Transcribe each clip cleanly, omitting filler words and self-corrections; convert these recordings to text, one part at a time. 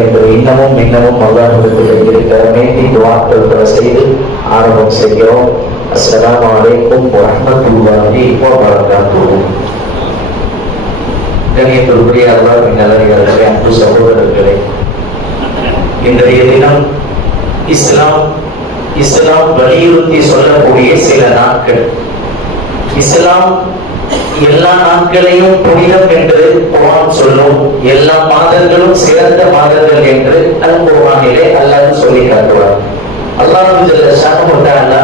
என்று இன்னமும் அல்லாஹ்விடத்தில் இருக்கிற மேட்டி துஆக்கள் செய்து ஆரம்பம் செய்கிறோம். அஸ்ஸலாமு அலைக்கும் வரஹ்மத்துல்லாஹி வபரகாத்துஹு. கண்ணியத்திற்குரிய அல்லாஹ்வின் நல்லடியார்களே, அன்பு சகோதரர்களே, இன்றைய தினம் இஸ்லாம் வலியுறுத்தி சொல்லக்கூடிய சில நாட்கள். இஸ்லாம் எல்லா நாட்களையும் புனிதம் என்று குர்ஆன் சொல்லும். எல்லா மாதங்களும் சிறந்த மாதங்கள் என்று அல் குர்ஆனிலே அல்லாஹ் சொல்லி காட்டுவார். அல்லாஹ் ஜல்ல ஷானஹு வ தஆலா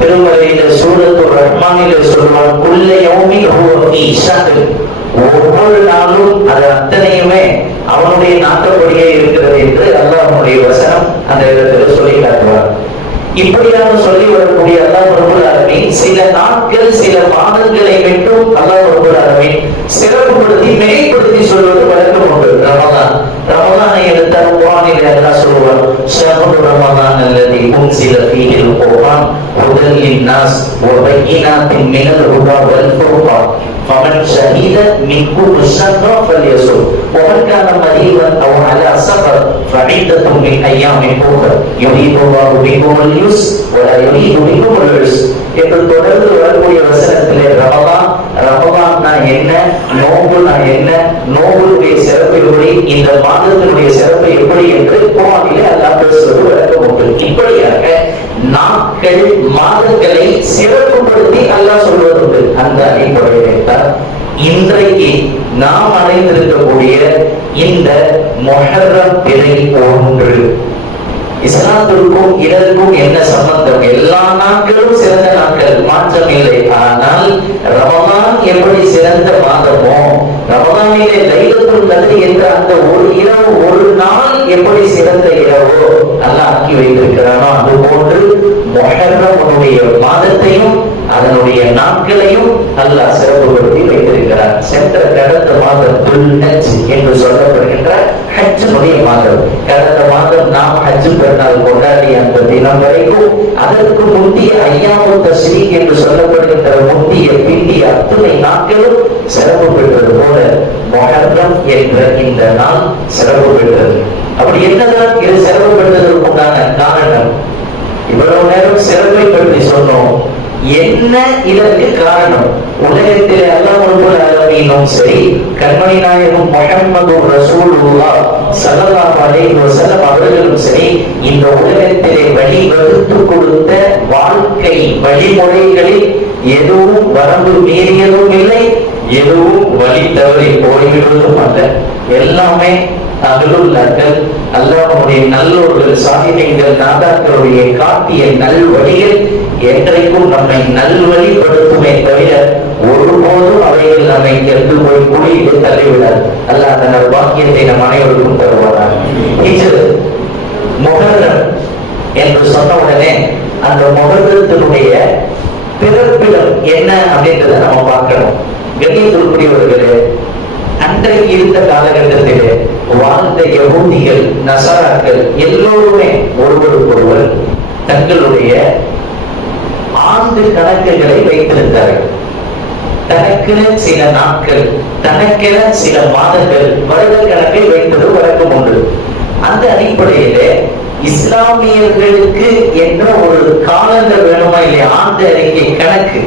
திருமறையில சூரத்துர் ரஹ்மானிலே சொல்வார், குல்ல யௌமின் ஹுவ ஃபீ ஷஹர். ஒவ்வொரு நாளும் அது அத்தனையுமே அவனுடைய நாட்டப்படியே இருக்கிறது என்று அல்லாஹ்வுடைய வசனம் அந்த இடத்துல சொல்லி காட்டுவார். இப்படியாக சொல்லி வரக்கூடிய அல்லாஹ் ரப்பல் ஆலமீன் சில நாட்கள் சில மாதங்களை மட்டும் அல்லாஹ் ரப்பல் ஆலமீன் சிறப்புப்படுத்தி மிகைப்படுத்தி சொல்வது வழக்கம் உண்டு. ரமலானை எடுத்த குர்ஆனிலே அல்லாஹ் சொல்வார், ஷஹ்ரு ரமலான் அல்லதி உன்சில ஃபீஹில் குர்ஆன் ஹுதல் லின்னாஸ் வ பையினாத்தின் மினல் ஹுதா வல் ஃபுர்கான் ஃபமன் ஷஹீத மின்கும் ஷஹ்ர ஃபல்யஸும் வமன் கான மரீதன் அவ் அலா ஸஃபர் ஃபஇத்தத்தும் மின் அய்யாமின் உக்ர் யுரீதுல்லாஹு பிகுமுல் யுஸ் வ லா யுரீது பிகுமுல் உஸ்ர் என்று தொடர்ந்து வரக்கூடிய வசனத்திலே ரமலான்னா என்ன, நோன்புனா என்ன, நோன்புடைய சிறப்பு எப்படி, இந்த மாதத்தினுடைய சிறப்பு எப்படி என்று குர்ஆனிலே அல்லாஹ் பேசுவது வழக்கம் உண்டு. இப்படியாக நாட்கள் மாதங்களை சிறப்புப்படுத்தி அல்லாஹ் சொல்வதுண்டு. அந்த அடிப்படையிலே தான் இன்றைக்கு நாம் அடைந்திருக்கக்கூடிய இந்த முஹர்ரம் பிறை ஒன்று. இஸ்லாத்திற்கும் இதற்கும் என்ன சம்பந்தம்? எல்லா நாட்களும் சிறந்த நாட்கள், மாற்றம் இல்லை. ஆனால் ரமலான் எப்படி சிறந்த மாதமோ, ரமலானிலே லைலத்துல் கத்ர் என்ற அந்த ஒரு இரவு ஒரு நாள் எப்படி சிறந்த இரவோ அல்லாஹ் ஆக்கி வைத்திருக்கிறானோ, அது போன்று முஹர்ரமுடைய மாதத்தையும் அதனுடைய நாட்களையும் அல்லாஹ் சிறப்புப்படுத்தி வைத்திருக்கிறார். சென்ற கடந்த மாதம் துல்ஹஜ் என்று சொல்லப்படுகின்ற ஹஜ்ஜுடைய மாதம். கடந்த மாதம் நாம் ஹஜ் பெருநாள் கொண்டாடிய அந்த தினம் வரைக்கும் அதற்கு முந்தைய ஐயாமு தஸ்ரீக் என்று சொல்லப்படுகின்ற முந்தைய பிந்திய அத்துணை நாட்களும் சிறப்பு பெற்றது போல முஹர்ரம் என்ற இந்த நாள் சிறப்பு பெற்றது. அப்படி என்னதான் இது சிறப்பு பெற்றதற்கு உண்டான காரணம்? இவ்வளவு நேரம் சிறப்பை பற்றி சொன்னோம். என்ன இதற்கு காரணம்? உலகத்தில் அல்லாஹ் ரப்பல் ஆலமீனும் சரி, கண்மணி நாயகம் முஹம்மது ரசூலுல்லாஹ் ஸல்லல்லாஹு அலைஹி வஸல்லம் அவர்களும் சரி, இந்த உலகத்திலே வழிவகுத்து கொடுத்த வாழ்க்கை வழிமுறைகளில் எதுவும் வரம்பு மீறியதும் இல்லை, எதுவும் வழி தவறி போய்விடுவதும் அல்ல. எல்லாமே அகலுள்ளார்கள், அல்லாஹ்வுடைய நல்லோர்கள், சாலிஹீன்கள், நாதாக்களுடைய காட்டிய நல்வழிகள் என்றைக்கும் நம்மை நல்வழிப்படுத்துமே தவிர ஒருபோதும் அவைகள் நம்மை கெட்டு போய் குழியிட்டு தள்ளிவிடாது. அல்லாஹ் அந்த பாக்கியத்தை நம் அனைவருக்கும் தருவாராக. முஹர்ரம் என்று சொன்ன உடனே அந்த முஹர்ரத்தினுடைய பிறப்பிடம் என்ன அப்படின்றத நம்ம பார்க்கணும். கண்ணியத்திற்குரியவர்களே, அன்றைக்கு இருந்த காலகட்டத்திலே வாழ்ந்த யஹூதிகள், நஸராக்கள் எல்லோருமே ஒருவருக்கொருவர் தங்களுடைய ஆண்டு கணக்குகளை வைத்திருந்தார்கள். தனக்கென சில நாட்கள், தனக்கென சில மாதங்கள், வருட கணக்கை வைத்தது வழக்கம் உண்டு. அந்த அடிப்படையிலே இஸ்லாமியர்களுக்கு என்ற ஒரு காலங்கள் வேணுமா இல்லையா? ஆண்டு அறிக்கை கணக்கு.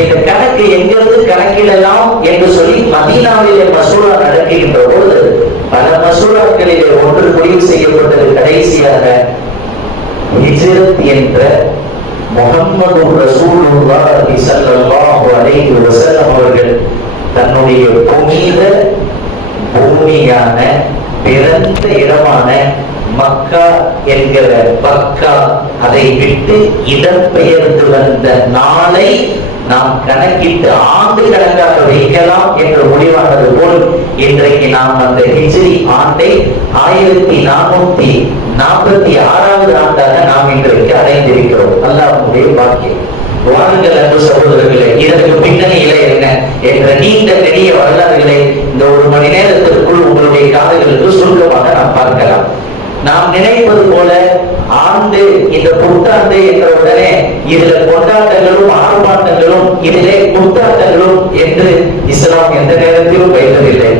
இந்த கணக்கு எங்கிருந்து கணக்கிடலாம் என்று சொல்லி மதீனாவிலே மசூரா நடக்கின்ற பொழுது பல மசூராக்களிலே ஒன்று முடிவு செய்யப்பட்டது. கடைசியாக ஹிஜ்ரத் என்ற முஹம்மது ரசூலுல்லாஹி ஸல்லல்லாஹு அலைஹி வஸல்லம் அவர்கள் தன்னுடைய புனித பூமியான பிறந்த இடமான மக்கா என்கிற பக்கா அதை விட்டு இடம்பெயர்ந்து வந்த நாளை நாம் கணக்கிட்டு ஆண்டு கணக்காக வைக்கலாம் என்று முடிவானது போல் இன்றைக்கு நாம் அந்த ஹிஜ்ரி ஆண்டை 1446வது ஆண்டாக நாம் இன்றைக்கு அடைந்திருக்கிறோம். அல்லாஹ்வுடைய பாக்கியம். வாருங்கள் அன்பு சகோதரர்களே, இதற்கு பின்னணியில என்ன என்ற நீண்ட நெடிய வரலாறுகளை இந்த ஒரு மணி நேரத்திற்குள் உங்களுடைய காதுகளுக்கு சுருக்கமாக நாம் பார்க்கலாம். நாம் நினைப்பது போல ஆண்டு இந்த புத்தாண்டு என்ற உடனே இதுல கொண்டாட்டங்களும் ஆர்ப்பாட்டங்களும் இதிலே புத்தாட்டங்களும் என்று இஸ்லாம் எந்த நேரத்திலும் வைத்ததில்லை.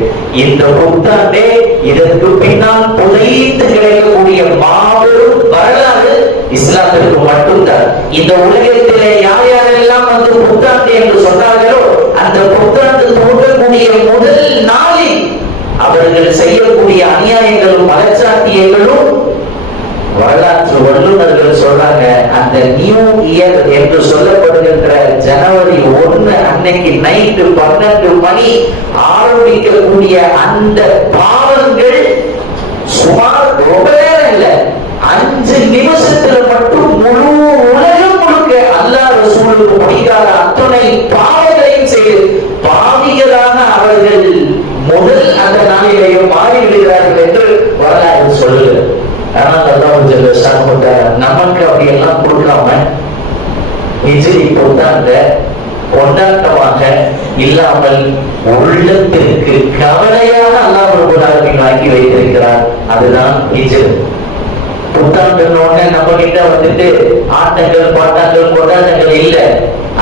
இந்த புத்தாண்டே இதற்கு பின்னால் புதைத்து கிடைக்கக்கூடிய மாபெரும் வரலாறு இஸ்லாத்திற்கு மட்டும்தான். இந்த உலகத்திலே யார் யாரெல்லாம் வந்து புத்தாண்டு என்று சொன்னார்களோ அந்த புத்தாண்டு தோன்றக்கூடிய முதல் நாளில் அவர்கள் செய்யக்கூடிய அநியாயங்களும் மலச்சாட்டியங்களும் வரலாற்று வல்லுநர்கள் சொல்றாங்க. அந்த நியூ இயர் என்று சொல்லப்படுகின்ற ஜனவரி 1 அன்னைக்கு நைட்டு 12 மணி ஆரம்பிக்கக்கூடிய அந்த பாவங்கள் சுமார் ரொம்ப நேரம் இல்ல, 5 நிமிஷத்துல மட்டும் முழு உலகம் முழுக்க அல்லாஹ் ரசூலுக்கு பிடிக்காத அத்தனை பாவங்களையும் செய்து பாவிகளாக அவர்கள் முதல் அந்த நாளிலேயே மாறிவிடுகிறார்கள் என்று வரலாறு சொல்லுகிறது. ஆனால் நமக்கு அப்படி எல்லாம் கொடுக்காம ஹிஜ்ரி புத்தாண்ட கொண்டாட்டமாக இல்லாமல் உள்ளத்திற்கு கவலையாக அல்லாஹ் ரப்பல் ஆலமீன் ஆக்கி வைத்திருக்கிறார். அதுதான் ஹிஜ்ரி புத்தாண்டு. நம்ம கிட்ட வந்துட்டு ஆட்டங்கள் பாட்டாங்கள் கொண்டாட்டங்கள் இல்லை.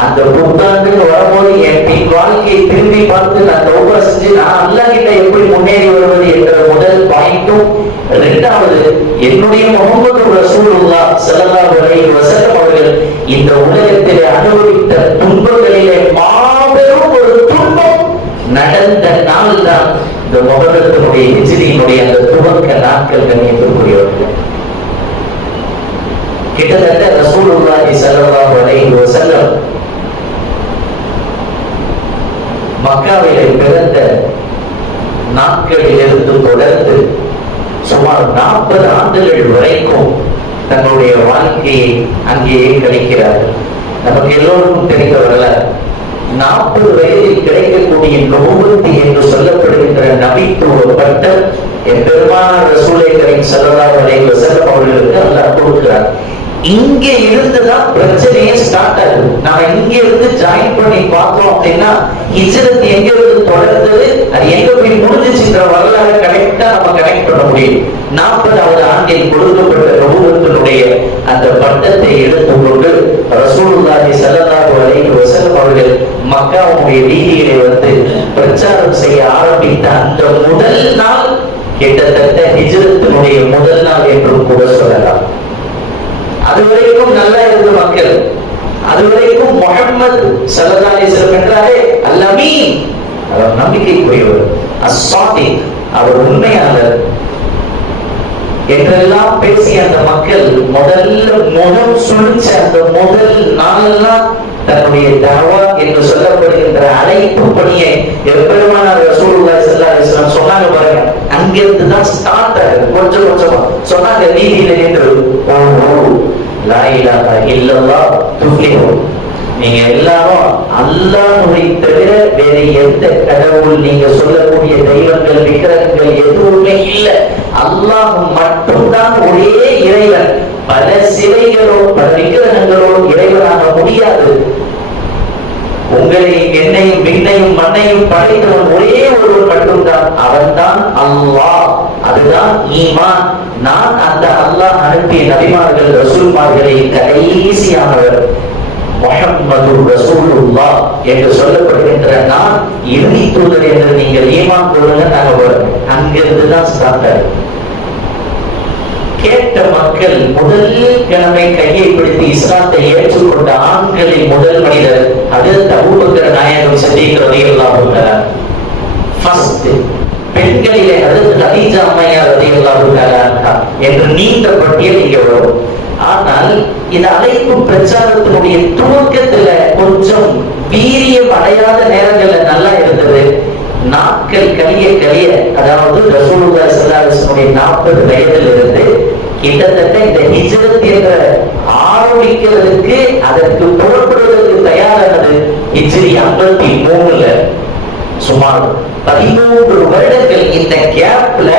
அந்த புத்தாண்டு வரும்போது என் வாழ்க்கையை திரும்பி பார்த்து நான் தௌபா செஞ்சு நான் அல்லாஹ் கிட்ட எப்படி முன்னேறி வருவது என்ற முதல் பாயிண்டும், இரண்டாவது என்னுடைய முஹம்மது ரசூலுல்லாஹ் ஸல்லல்லாஹு அலைஹி வஸல்லம் அவர்கள் இந்த உலகத்திலே அனுபவித்த துன்பங்களிலே மாபெரும் ஒரு துன்பம் நடந்த நாள் தான் இந்த முஹர்ரத்தினுடைய ஹிஜ்ரியினுடைய அந்த துவக்க நாட்கள். கண்ணியத்திற்குரியவர்கள், கிட்டத்தட்ட ரசூலுல்லாஹி ஸல்லல்லாஹு அலைஹி வஸல்லம் மக்காவிலே பிறந்த நாட்களிலிருந்து தொடர்ந்து சுமார் 40 ஆண்டுகள் வரைக்கும் தங்களுடைய வாழ்க்கையை அங்கேயே கழிக்கிறார்கள். நமக்கு எல்லோருக்கும் தெரிந்தவர்கள 40 வயதில் கிடைக்கக்கூடிய நுபுவத் என்று சொல்லப்படுகின்ற நபித்துவ பட்டம் பெருமானார் ரசூலை கரீம் ஸல்லல்லாஹு அலைஹி வஸல்லம் அவர்களுக்கு அல்லாஹ் கொடுக்கிறார். இங்க இருந்துதான் பிரச்சனையே ஸ்டார்ட் ஆகுது. நாம இங்க இருந்து ஜாயின் பண்ணி பார்த்தோம் அப்படின்னா ஹிஜ்ரத் எங்க இருந்து தொடர்ந்தது, அது எங்க போய் முடிஞ்சிச்சுன்ற வரலாறு கரெக்டா நம்ம கனெக்ட் பண்ண முடியும். 40வது ஆண்டில் கொடுக்கப்பட்ட நபுவத்தினுடைய அந்த பட்டத்தை எடுத்துக்கொண்டு ரசூலுல்லாஹி ஸல்லல்லாஹு அலைஹி வஸல்லம் அவர்கள் மக்காவுடைய வீதியிலே வந்து பிரச்சாரம் செய்ய ஆரம்பித்த அந்த முதல் நாள் கிட்டத்தட்ட ஹிஜ்ரத்தினுடைய முதல் நாள் என்று கூட சொல்லலாம். அதுவரைக்கும் நல்லா இருந்த மக்கள், அதுவரைக்கும் முஹம்மது ஸல்லல்லாஹு அலைஹி வஸல்லம் என்றாலே அல்-அமீன், அவர் நம்பிக்கைக்குரியவர், அஸ்-சாதிக், அவர் உண்மையாளர் என்றெல்லாம் பேசிய அந்த மக்கள் முதல்ல முகம் சுழிச்ச அந்த முதல் நாளெல்லாம் தன்னுடைய தஅவா என்று சொல்லப்படுகின்ற அழைப்பு பணியை பெருமானார் ரசூலுல்லாஹி ஸல்லல்லாஹு அலைஹி வஸல்லம் சொன்னாங்க பாருங்க. அங்கிருந்து தான் ஸ்டார்ட் ஆகுது. கொஞ்சம் கொஞ்சமா சொன்னாங்க. நீதியில நின்று லா இலாஹா இல்லல்லாஹ் துஃப்லிஹு, நீங்க எல்லாரும் அல்லாஹ்வை தவிர வேறு எந்த கடவுள், நீங்க சொல்லக்கூடிய தெய்வங்கள் விக்கிரகங்கள் எதுவுமே இல்லை, அல்லாஹ் மட்டும்தான் ஒரே இறைவன். பல சிலைகளோ பல விக்கிரகங்களோ இறைவனாக முடியாது. உங்களையும் என்னையும் விண்ணையும் மண்ணையும் படைத்தவன் ஒரே ஒருவன் மட்டும்தான், அவன்தான் அல்லாஹ். அதுதான் ஈமான். நான் அந்த அல்லாஹ் அனுப்பிய நபிமார்கள் ரசூல்மார்களை கடைசியானவர் முஹம்மது ரசூலுல்லாஹ் என்று சொல்லப்படுகின்ற நான் இறுதி தூதர் என்று நீங்கள் ஈமான் கொள்ளுங்க. நாங்கள் அங்கிருந்துதான் ஸ்டார்ட் ஆகும். கேட்ட மக்கள் முதல் கிழமை கையை பிடித்து இஸ்லாத்தை ஏற்றுக்கொண்ட ஆண்களில் முதல் மனிதர் ஹஜ்ரத் அபூபக்கர் நாயகம் ஸித்தீக் ரலியல்லாஹு தஆலா. ஃபர்ஸ்ட் பெண்களிலே ஹஜ்ரத் கதீஜா அம்மையார் ரலியல்லாஹு தஆலா என்று நீண்ட பட்டியல் இங்கே வரும். ஆனால் இந்த அழைப்பு பிரச்சாரத்தினுடைய துவக்கத்துல கொஞ்சம் வீரியம் அடையாத நேரங்கள்ல நல்லா இருந்தது. நாட்கள் கழிய கழிய, அதாவது ரசூலுல்லாஹி ஸல்லல்லாஹு அலைஹி வஸல்லம் 40 வயதில் இருந்து கிட்டத்தட்ட இந்த ஹிஜ்ரத் என்ற ஆரம்பிக்கிறதுக்கு அதற்கு புறப்படுவதற்கு தயாரானது ஹிஜ்ரி 53ல சுமார் 13 வருடங்கள். இந்த கேப்ல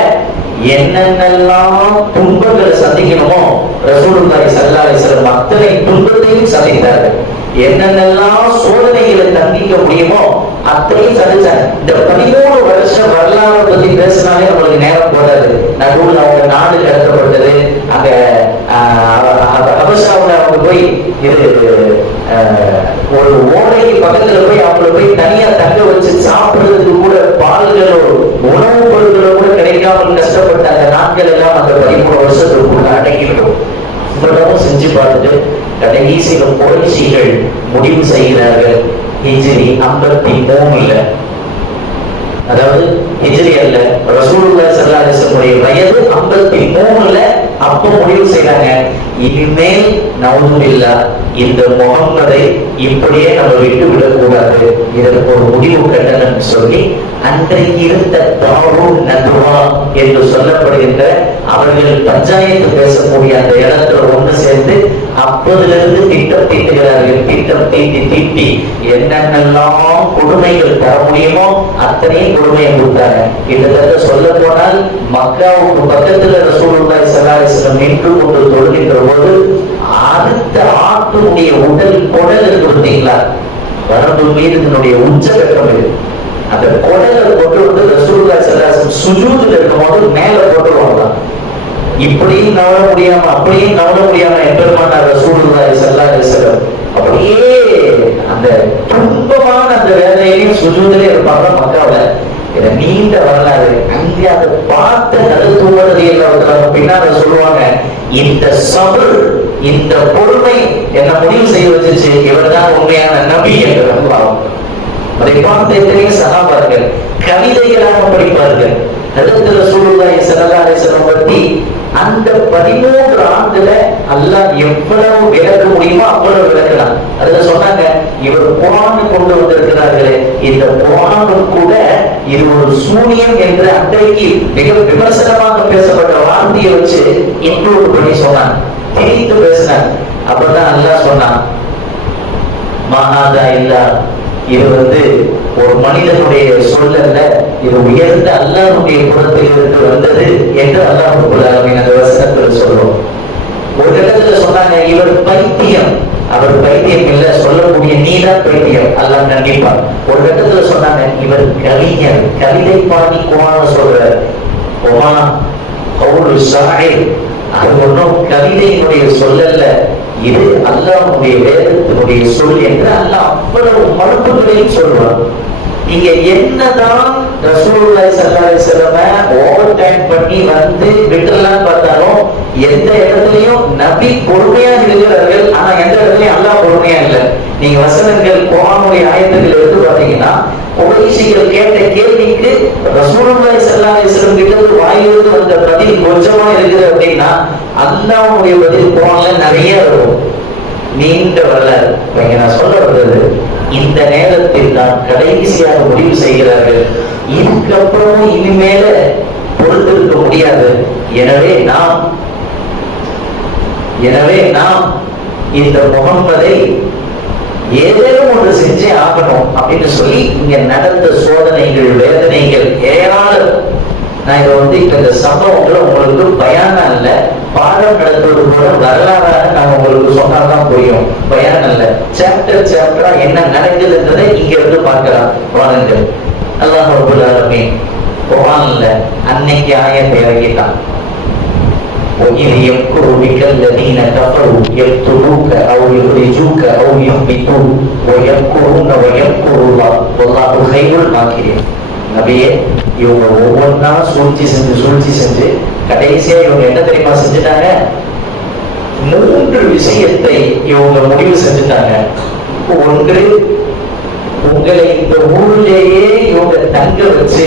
என்னென்னலாம் துன்பங்களை சந்திக்கணுமோ ரசூலுல்லாஹி ஸல்லல்லாஹு அலைஹி வஸல்லம் அத்தனை துன்பத்தையும் சந்தித்தார்கள். என்னென்னலாம் சோதனைகளை தங்கிக்க முடியுமோ அத்தனையும் சந்திச்சாங்க. இந்த 13 வருஷம் வரலாறு பத்தி பேசினாலே நம்மளுக்கு நேரம் போடாது. நடுவில் அவங்க நாடு கடத்தப்பட்டது, அங்க அபஷாவுல அவங்க போய் இது ஒரு ஓடைக்கு பக்கத்துல போய் அவங்களை போய் தனியா தங்க வச்சு சாப்பிடுறதுக்கு கூட பால்களோ உணவு பொருட்களோ கூட கிடைக்காமல் கஷ்டப்பட்ட அந்த நாட்கள் எல்லாம் அந்த 13 வருஷத்துக்குள்ள அடங்கிடும். இவ்வளவும் செஞ்சு பார்த்துட்டு கடைசியில குறைஷிகள் முடிவு செய்கிறார்கள், ஹிஜ்ரி 53, அதாவது ஹிஜ்ரி அல்ல, ரசூலுல்லாஹி ஸல்லல்லாஹு அலைஹி வஸல்லம் வயது 53, அப்போ முடிவு செய்றாங்க, இனிமேல் நவுதுபில்லாஹ் இந்த முகம்மதை இப்படியே நம்ம விட்டு விடக்கூடாது, இதற்கு ஒரு முடிவு கட்டணும்னு சொல்லி அன்றைக்கு இருந்த தாரூன் நதுவா என்று சொல்லப்படுகின்ற அவர்கள் பஞ்சாயத்து பேசக்கூடிய அந்த இடத்துல ஒன்று சேர்ந்து அப்போதிலிருந்து திட்டம் தீட்டுகிறார்கள். திட்டம் தீட்டி என்னென்னலாம் கொடுமைகள் தர முடியுமோ அத்தனையும் கொடுமையை கொடுத்தாங்க. கிட்டத்தட்ட சொல்ல போனால் மக்காவுக்கு பக்கத்துல ரசூலுல்லாஹி ஸல்லல்லாஹு அலைஹி வஸல்லம் நின்று கொண்டு தொழுகின்ற போது அடுத்த ஆட்டுடைய உடல் குடல் இருக்கு பார்த்தீங்களா, வரம்பு மீது இதனுடைய உச்சகட்டம் இது, அந்த குடலை போட்டு வந்து ரசூலுல்லாஹி ஸல்லல்லாஹு அலைஹி வஸல்லம் சுஜூதுல இருக்கும்போது மேல போட்டுருவாங்க. இப்படியும் நவர முடியாம அப்படியும் நவர முடியாம எம்பெருமானார் ரசூலுல்லாஹி ஸல்லல்லாஹு அலைஹி வஸல்லம் அப்படியே அந்த துன்பமான அந்த வேதனையிலையும் சுஜூதிலே இருப்பாங்க மக்காவுல. இதை நீண்ட வரலாறு. அங்கே அதை பார்த்து நடுத்துவது எல்லாம் பின்னால சொல்லுவாங்க, இந்த சபர் இந்த பொறுமை என்ன முடிவு செய்ய வச்சிருச்சு, இவர் தான் உண்மையான நபி என்று அதை பார்த்து எத்தனையோ சகாபார்கள் கவிதைகளாக படிப்பார்கள். ஹஜ்ரத் ரசூலுல்லாஹி ஸல்லல்லாஹு அலைஹி வஸல்லம் பத்தி அந்த 13 ஆண்டுல அல்லாஹ் எவ்வளவு விளக்க முடியுமோ அவ்வளவு விளக்கலாம். அதுல சொன்னாங்க, இவர் குர்ஆனை கொண்டு வந்திருக்கிறார்களே, இந்த குர்ஆனும் கூட இது ஒரு சூனியம் என்று அன்றைக்கு மிக விமர்சனமாக பேசப்பட்ட வார்த்தையை வச்சு இன்க்ளூட் பண்ணி சொன்னான், திரித்து பேசினார். அப்பதான் அல்லாஹ் சொன்னான், மஹாதா இல்லா, இது ஒரு மனிதனுடைய சொல்லல்ல, இது உயர்ந்த அல்லாஹ்வுடைய புறத்தில் இருந்து வந்தது என்று அல்லாஹ் ரப்பல் ஆலமீன் அந்த வசனத்தில் சொல்றோம். ஒரு இடத்துல சொன்னாங்க, இவர் பைத்தியம், அவர் பைத்தியம் இல்ல, சொல்லக்கூடிய நீதான் பைத்தியம், அல்லாஹ் கண்டிப்பான். ஒரு இடத்துல சொன்னாங்க, இவர் கவிஞர், கவிதை பாடி குர்ஆன் சொல்றார். ஒமா கவுலு ஷாயிர், அது ஒன்றும் கவிதையினுடைய சொல்லல்ல, இது அல்லாஹ்வுடைய வேதத்தினுடைய சொல் என்று அல்லாஹ் அவ்வளவு மறுப்புகளையும் சொல்வார். நீங்க என்னதான் ரசூலுல்லாஹி ஸல்லல்லாஹு அலைஹி வஸல்லம் ஓவர் டைம் பண்ணி விட்டுலாம் பார்த்தாலும் எந்த இடத்துலயும் நபி பொறுமையா இருக்கிறார்கள், ஆனா எந்த இடத்துலயும் அல்லாஹ் பொறுமையா இல்லை. நீங்க வசனங்கள் குர்ஆனுடைய ஆயத்துகள் எடுத்து பார்த்தீங்கன்னா, குறைஷிகள் கேட்ட கேள்விக்கு ரசூலுல்லாஹி ஸல்லல்லாஹு அலைஹி வஸல்லம் கிட்ட வாயிலிருந்து வந்த பதில் கொஞ்சமா இருக்குது அப்படின்னா, அல்லாஹ்வுடைய பதில் குர்ஆன்ல நிறைய இருக்கும். நீண்ட வரலாறு. நான் சொல்ல வந்தது, இந்த நேரத்தில் தான் கடைசியாக முடிவு செய்கிறார்கள், இதுக்கப்புறமும் இனிமேல பொறுத்திருக்க முடியாது. எனவே நாம் இந்த முகம்மதை ஏதேனும் ஒன்று செஞ்சே ஆகணும் அப்படின்னு சொல்லி இங்க நடந்த சோதனைகள், வேதனைகள் ஏராளம். நான் இதை இந்த சம்பவங்களை உங்களுக்கு பயானா இல்ல, பாடம் நடத்துவது போல வரலாறாக நான் உங்களுக்கு சொன்னாதான் புரியும். பயான் அல்ல, சாப்டரா என்ன நடக்குதுன்றதை இங்க இருந்து பார்க்கலாம். வாருங்கள். அல்லாஹ் ரப்பல் ஆலமீன் குர்ஆன்ல அன்னைக்கு ஆயத்தை இறக்கிட்டான். وَإِذْ يَمْكُرُ بِكَ الَّذِينَ كَفَرُوا يَقْتُلُوكَ أَوْ يُخْرِجُوكَ أَوْ يُثْبِتُوكَ وَيَمْكُرُونَ وَيَمْكُرُ اللَّهُ وَاللَّهُ خَيْرُ الْمَاكِرِينَ. நபியே, இவங்க ஒவ்வொன்றா சூழ்ச்சி செஞ்சு கடைசியா இவங்க என்ன தெரியுமா செஞ்சுட்டாங்க? 3 விஷயத்தை இவங்க முடிவு செஞ்சுட்டாங்க. ஒன்று, உங்களை இந்த ஊரிலேயே இவங்க தங்க வச்சு,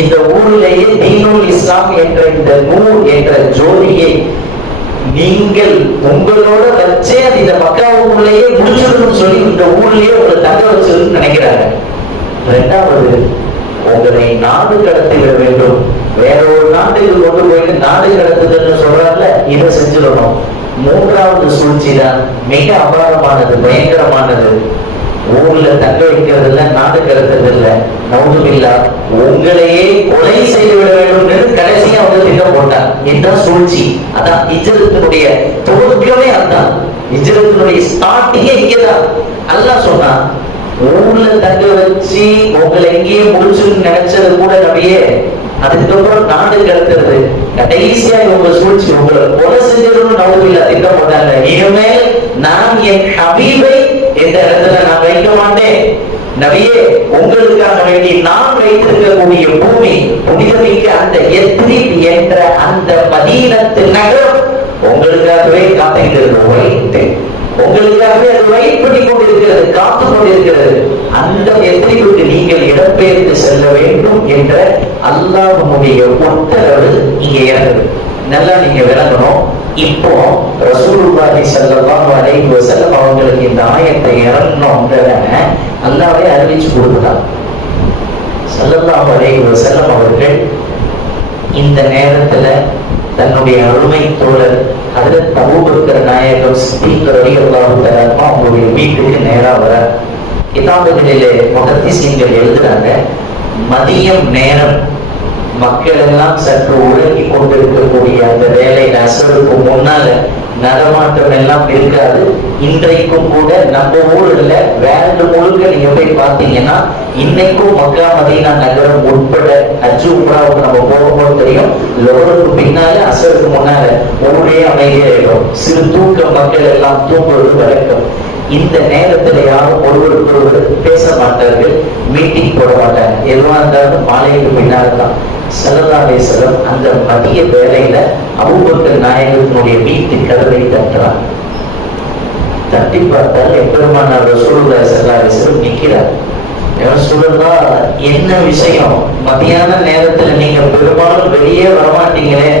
இந்த ஊரிலேயே தீனுல் இஸ்லாம் என்ற இந்த நூர் என்ற ஜோதியை நீங்கள் உங்களோட வச்சே அது இந்த மக்காவுக்குள்ளேயே முடிச்சிடணும்னு சொல்லி இந்த ஊர்லயே உங்களை தங்க வச்சிருன்னு நினைக்கிறாங்க. 2வது, உங்களை நாடு கடத்தி விட வேண்டும், வேற ஒரு நாட்டுக்கு கொண்டு போயிட்டு நாடு கடத்துதுன்னு சொல்றாங்கல்ல, இதை செஞ்சிடணும். 3வது சூழ்ச்சி தான் மிக அபாரமானது, பயங்கரமானது. ஊர்ல தங்க வைக்கிறது இல்ல, நாடு கடத்துறது இல்ல, நவுதுபில்லாஹ் உங்களையே கொலை செய்து விட வேண்டும் என்று கடைசியா அவங்க திட்டம் போட்டார். இதுதான் சூழ்ச்சி. அதான் ஹிஜ்ரத்தினுடைய துவக்கமே, அதான் ஹிஜ்ரத்தினுடைய ஸ்டார்டிங்கே இங்கதான். அல்லாஹ் சொன்னா, ஊர்ல தங்க வச்சு உங்களை எங்கேயே முடிச்சுன்னு நினைச்சது கூட நபியே, அதுக்கப்புறம் நாடு கடத்துறது, கடைசியா இவங்க சூழ்ச்சி உங்களை கொலை செஞ்சிடணும் நவுதுபில்லாஹ் திட்டம் போட்டாங்க. இனிமேல் நான் என் ஹபீபை நபியே, உங்களுக்காக வேண்டி நான் வைத்திருக்கக்கூடிய பூமி புனிதமிக்க அந்த எத்ரிப் என்ற அந்த மதீனத்து நகரம் உங்களுக்காகவே காத்துக்கிறது, வைத்து உங்களுக்காகவே அது வெயிட் பண்ணி கொண்டிருக்கிறது, காத்து கொண்டிருக்கிறது. அந்த எத்ரிபுக்கு நீங்கள் இடம்பெயர்ந்து செல்ல வேண்டும் என்ற அல்லாஹ்வுடைய உத்தரவு இங்கே இறங்குது. நல்லா நீங்க விளங்கணும். இப்போ ரசூலுல்லாஹி ஸல்லல்லாஹு அலைஹி வஸல்லம் அவங்களுக்கு இந்த ஆயத்தை இறங்கணும்ன்றத அல்லாஹ்வே அறிவிச்சு கொடுத்தாங்க. ஸல்லல்லாஹு அலைஹி வஸல்லம் அவர்கள் இந்த நேரத்துல தன்னுடைய அருமை தோழர் ஹஜ்ரத் அபூபக்கர் நாயகம் சித்திக் ரலியல்லாஹு தஆலா அவங்களுடைய வீட்டுக்கு நேரா வர கிதாபுகளிலே முஹத்திஸீன்கள் எழுதுறாங்க, மதியம் நேரம் மக்கள் எல்லாம் சற்று உறங்கி கொண்டிருக்கக்கூடிய அந்த வேலை அசருக்கு முன்னால நடமாட்டம் எல்லாம் இருக்காது. இன்றைக்கும் கூட நம்ம ஊர்ல வேர்ல்டு முழுக்க நீங்க போய் பார்த்தீங்கன்னா இன்னைக்கும் மக்கா மதீனா நகரம் உட்பட ஹஜ் உம்ராவுக்கு நம்ம போகும்போது தெரியும், லோருக்கு பின்னால அசருக்கு முன்னால ஊரே அமைதியாயிடும். சிறு தூக்க மக்கள் எல்லாம் தூங்குவது வழக்கம். இந்த நேரத்துல யாரும் ஒருவருக்கொருவர் பேச மாட்டார்கள், மீட்டிங் போட மாட்டாங்க. எதுவா இருந்தாலும் மாலைக்கு பின்னால்தான். ஸல்லல்லாஹு அலைஹி வஸல்லம் அந்த மதிய வேளையில அபூபக்கர் நாயகத்தினுடைய வீட்டு கதவை தட்டுறார். தட்டி பார்த்தால் எப்பெருமானார் ரசூலுல்லாஹி ஸல்லல்லாஹு அலைஹி வஸல்லம் நிக்கிறார். ரசூலுல்லாஹ், என்ன விஷயம்? மதியான நேரத்துல நீங்க பெரும்பாலும் வெளியே வரமாட்டீங்களே,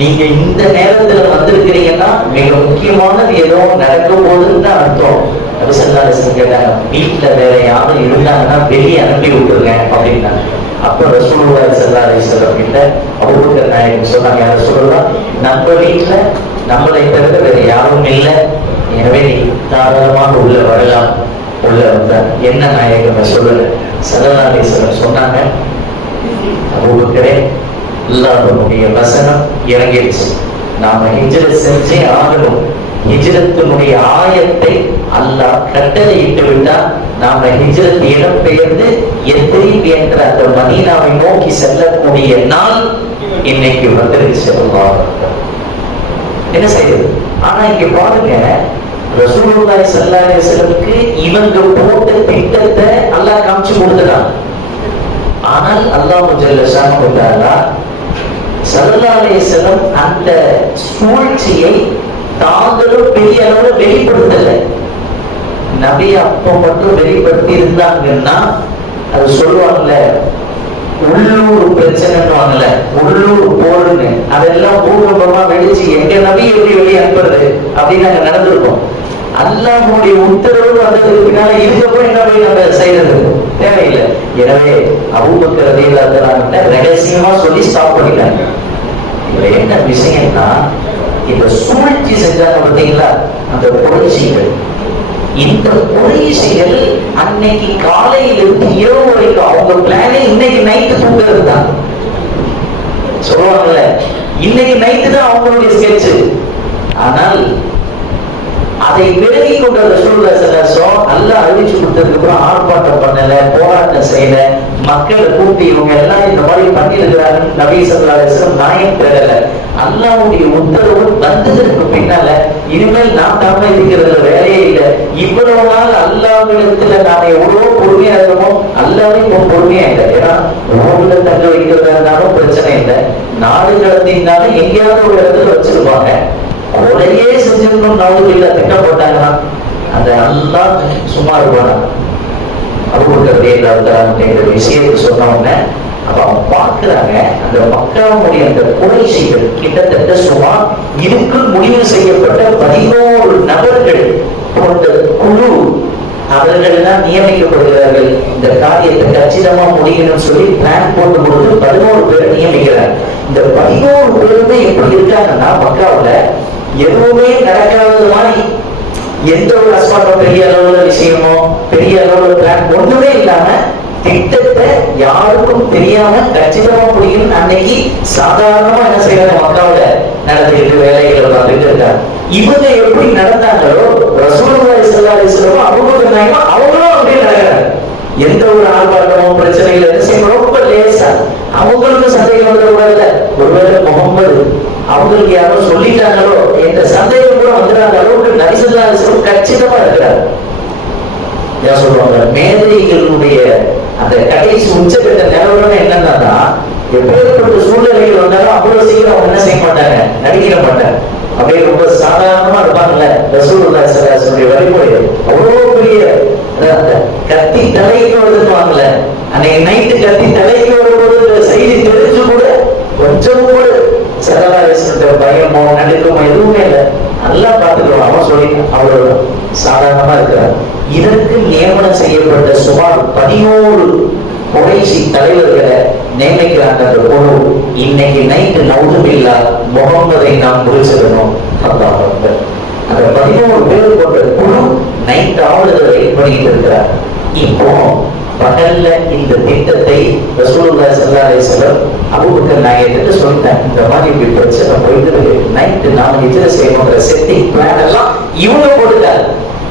நீங்க இந்த நேரத்துல வந்திருக்கிறீங்கன்னா மிக முக்கியமானது ஏதோ நடக்க போகுதுன்னு தான் அர்த்தம். நபி ஸல்லல்லாஹு அலைஹி வஸல்லம் கேட்டாங்க, வீட்டுல வேற யாரும் இருந்தாங்கன்னா வெளியே அனுப்பி விட்டுருங்க அப்படின்னா. அப்ப ரசூலுல்லாஹி ஸல்லல்லாஹு அலைஹி வஸல்லம் கிட்ட அபூபக்கர் நாயகம் சொன்னாங்க, ரசூலுல்லாஹ், நம்ம வீட்டுல நம்மளை தவிர வேற யாரும் இல்லை, எனவே நீ தாராளமாக உள்ள வரலாம். உள்ள வந்தார். என்ன நாயகம் சொல்லுங்க. ஸல்லல்லாஹு அலைஹி வஸல்லம் சொன்னாங்க, அபூபக்கரே, அல்லாஹ்வுடைய வசனம் இறங்கிடுச்சு, நாம ஹிஜ்ரத் செஞ்சே ஆகணும். ஹிஜ்ரத்தினுடைய ஆயத்தை அல்லாஹ் கட்டளையிட்டு விட்டா நாம ஹிஜ்ரத் இடம்பெயர்ந்து எத்ரிப் என்ற அந்த மதீனாவை நோக்கி செல்லக்கூடிய நாள் இன்னைக்கு வந்துருச்சு. என்ன செய்யுது? ஆனா இங்க பாருங்க, ரசூலுல்லாஹி ஸல்லல்லாஹு அலைஹி வஸல்லமுக்கு இவங்க போட்ட திட்டத்தை அல்லாஹ் காமிச்சு கொடுத்துட்டான். ஆனால் அல்லாஹ் ஜல்ல ஷானஹு வ தஆலா ஸல்லல்லாஹு அலைஹி வஸல்லம் அந்த சூழ்ச்சியை தாங்களும் பெரிய அளவுல வெளிப்படுத்தல. நபி அப்போ மட்டும் வெளிப்படுத்தி இருந்தாங்கன்னா அது சொல்லுவாங்கல்ல, உள்ளூர் பிரச்சனைன்னு, உள்ளூர் போருன்னு, அதெல்லாம் பூகம்பமா வெடிச்சு எங்க நபி எப்படி வெளியே அனுப்புறது அப்படின்னு நாங்க நடந்திருக்கோம். அல்லாஹ்வுடைய உத்தரவு வந்ததுக்கு பின்னால இதுக்கப்புறம் என்ன போய் நம்ம செய்யறது தேவையில்லை. எனவே அபூபக்கர் ரலியல்லாஹு அன்ஹு ரகசியமா சொல்லி ஸ்டாப் பண்ணிட்டாங்க. இதுல என்ன விஷயம்னா, இந்த சூழ்ச்சி செஞ்சாங்க பார்த்தீங்களா, அந்த புரட்சிகள், இந்த புரட்சிகள் அன்னைக்கு காலையிலிருந்து இரவு வரைக்கும் அவங்க பிளானே இன்னைக்கு நைட்டு தூங்குறது தான் சொல்லுவாங்கல்ல, இன்னைக்கு நைட்டு தான் அவங்களுடைய ஸ்கெட்ச். ஆனால் அதை விலகி கொண்ட ரசூலுல்லாஹி ஸல்லல்லாஹு அலைஹி வஸல்லம் நல்லா அறிவிச்சு கொடுத்ததுக்கு அப்புறம் ஆர்ப்பாட்டம் பண்ணல, போராட்டம் செய்யல, மக்களை கூட்டி இவங்க எல்லாம் இந்த மாதிரி பண்ணியிருக்கிறாங்க. நபி ஸல்லல்லாஹு அலைஹி வஸல்லம் நியாயம் தேடல. அல்லாஹ்வுடைய உத்தரவு வந்ததற்கு பின்னால இனிமேல் நாம் தாம இருக்கிறதுல வேலையே இல்லை. இவ்வளவு நாள் அல்லாஹ்விடத்துல நாம எவ்வளவு பொறுமையா இருக்கமோ அல்லாஹ்வே இப்போ பொறுமையா இல்லை. ஏன்னா ஊர்ல தங்க வைக்கிறதா இருந்தாலும் பிரச்சனை இல்லை, நாடு கடத்தினாலும் எங்கேயாவது ஒரு இடத்துல வச்சிருப்பாங்க. கொலையே செஞ்சிருக்கணும் நவுதுல திட்டம் போட்டாங்கன்னா அந்த அல்லாஹ் சும்மா இருப்பானா? அபூபக்கர் ரலியல்லாஹு அன்ஹு விஷயத்தை சொன்னவங்க அப்ப அவங்க பார்க்கிறாங்க, அந்த மக்காவுடைய அந்த குறைஷிகள் கிட்டத்தட்ட சுமார் இதுக்கு முடிவு செய்யப்பட்ட 11 நபர்கள் கொண்ட குழு, அவர்கள் தான் நியமிக்கப்படுகிறார்கள். இந்த காரியத்தை கச்சிதமா முடியணும்னு சொல்லி பிளான் போட்டு கொடுத்து 11 பேரை நியமிக்கிறாங்க. இந்த 11 பேருமே எப்படி இருக்காங்கன்னா, மக்காவுல எதுவுமே நடக்காதது மாதிரி எந்த ஒரு அஸ்பாட்டம் பெரிய அளவுல விஷயமோ பெரிய அளவுல பிளான் ஒண்ணுமே இல்லாம திட்டத்தை யாருக்கும் தெரியாம கச்சிதமா முடியும் அன்னைக்கு சாதாரணமா என்ன செய்யறாங்க, மக்காவுல நடந்துகிட்டு வேலைகளை பார்த்துட்டு இருக்காங்க. இவங்க எப்படி நடந்தாங்களோ ரசூலுல்லாஹி ஸல்லல்லாஹு அலைஹி வஸல்லம் அபூபக்கர் நாயகம் அவங்களும் அப்படியே நடக்கிறாங்க. எந்த ஒரு ஆர்ப்பாட்டமும் பிரச்சனைகள் என்ன செய்யணும், ரொம்ப லேசா. அவங்களுக்கு சந்தேகம் வந்துடக்கூடாது, ஒருவேளை முகம்மது அவங்களுக்கு யாரோ சொல்லிட்டாங்களோ என்ற சந்தேகம் கூட வந்துடாத அளவுக்கு நபி ஸல்லல்லாஹு அலைஹி வஸல்லம் கச்சிதமா இருக்கிறார். ஏன் சொல்லுவாங்க, மேதைகளுடைய அந்த கடைசி உச்சக்கட்ட நிலவரம் என்னன்னா, எப்பேற்பட்ட சூழ்நிலைகள் வந்தாலும் அவ்வளவு சீக்கிரம் அவங்க என்ன செய்ய மாட்டாங்க, நடிக்கிற மாட்டாங்க. அப்படியே ரொம்ப சாதாரணமா இருப்பாங்கல்ல. ரசூலுல்லாஹி ஸல்லல்லாஹு அலைஹி வஸல்லம் வழிமுறை அவ்வளவு பெரிய கத்தி தலைக்கு வருதுவாங்கல்ல, அன்னைக்கு நைட்டு கத்தி தலைக்கு வரும்போது செய்தி தெரிஞ்சு கூட கொஞ்சம் கூட ஸல்லல்லாஹு அலைஹி வஸல்லம் பயமோ நடுக்கமோ எதுவுமே இல்லை. நல்லா பார்த்துக்கிறோம். அவன் சொல்லி அவ்வளவு சாதாரணமா இருக்கிறார். இதற்கு நியமனம் செய்யப்பட்ட சுமார் 11 குறைஷி தலைவர்களை நியமிக்கிறாங்க அந்த குழு. இன்னைக்கு நைட்டு நவுதுபில்லா முகம்மதை நாம் முடிச்சிடணும். அந்த 11 பேர் கொண்ட குழு நைட் ஆவல்களை பண்ணிட்டு இருக்கிறார். இப்போ பகல்ல இந்த திட்டத்தை ரசூலுல்லாஹி ஸல்லல்லாஹு அலைஹி வஸல்லம் அபூபக்கர் நாயகத்துக்கு சொல்லிட்டாங்க. இந்த மாதிரி இப்படி பிரச்சனை போயிட்டு இருக்கு, நைட்டு நாம ஹிஜ்ர செய்யணுங்கிற செட்டிங் பிளான் எல்லாம் இவங்க போட்டுட்டாங்க.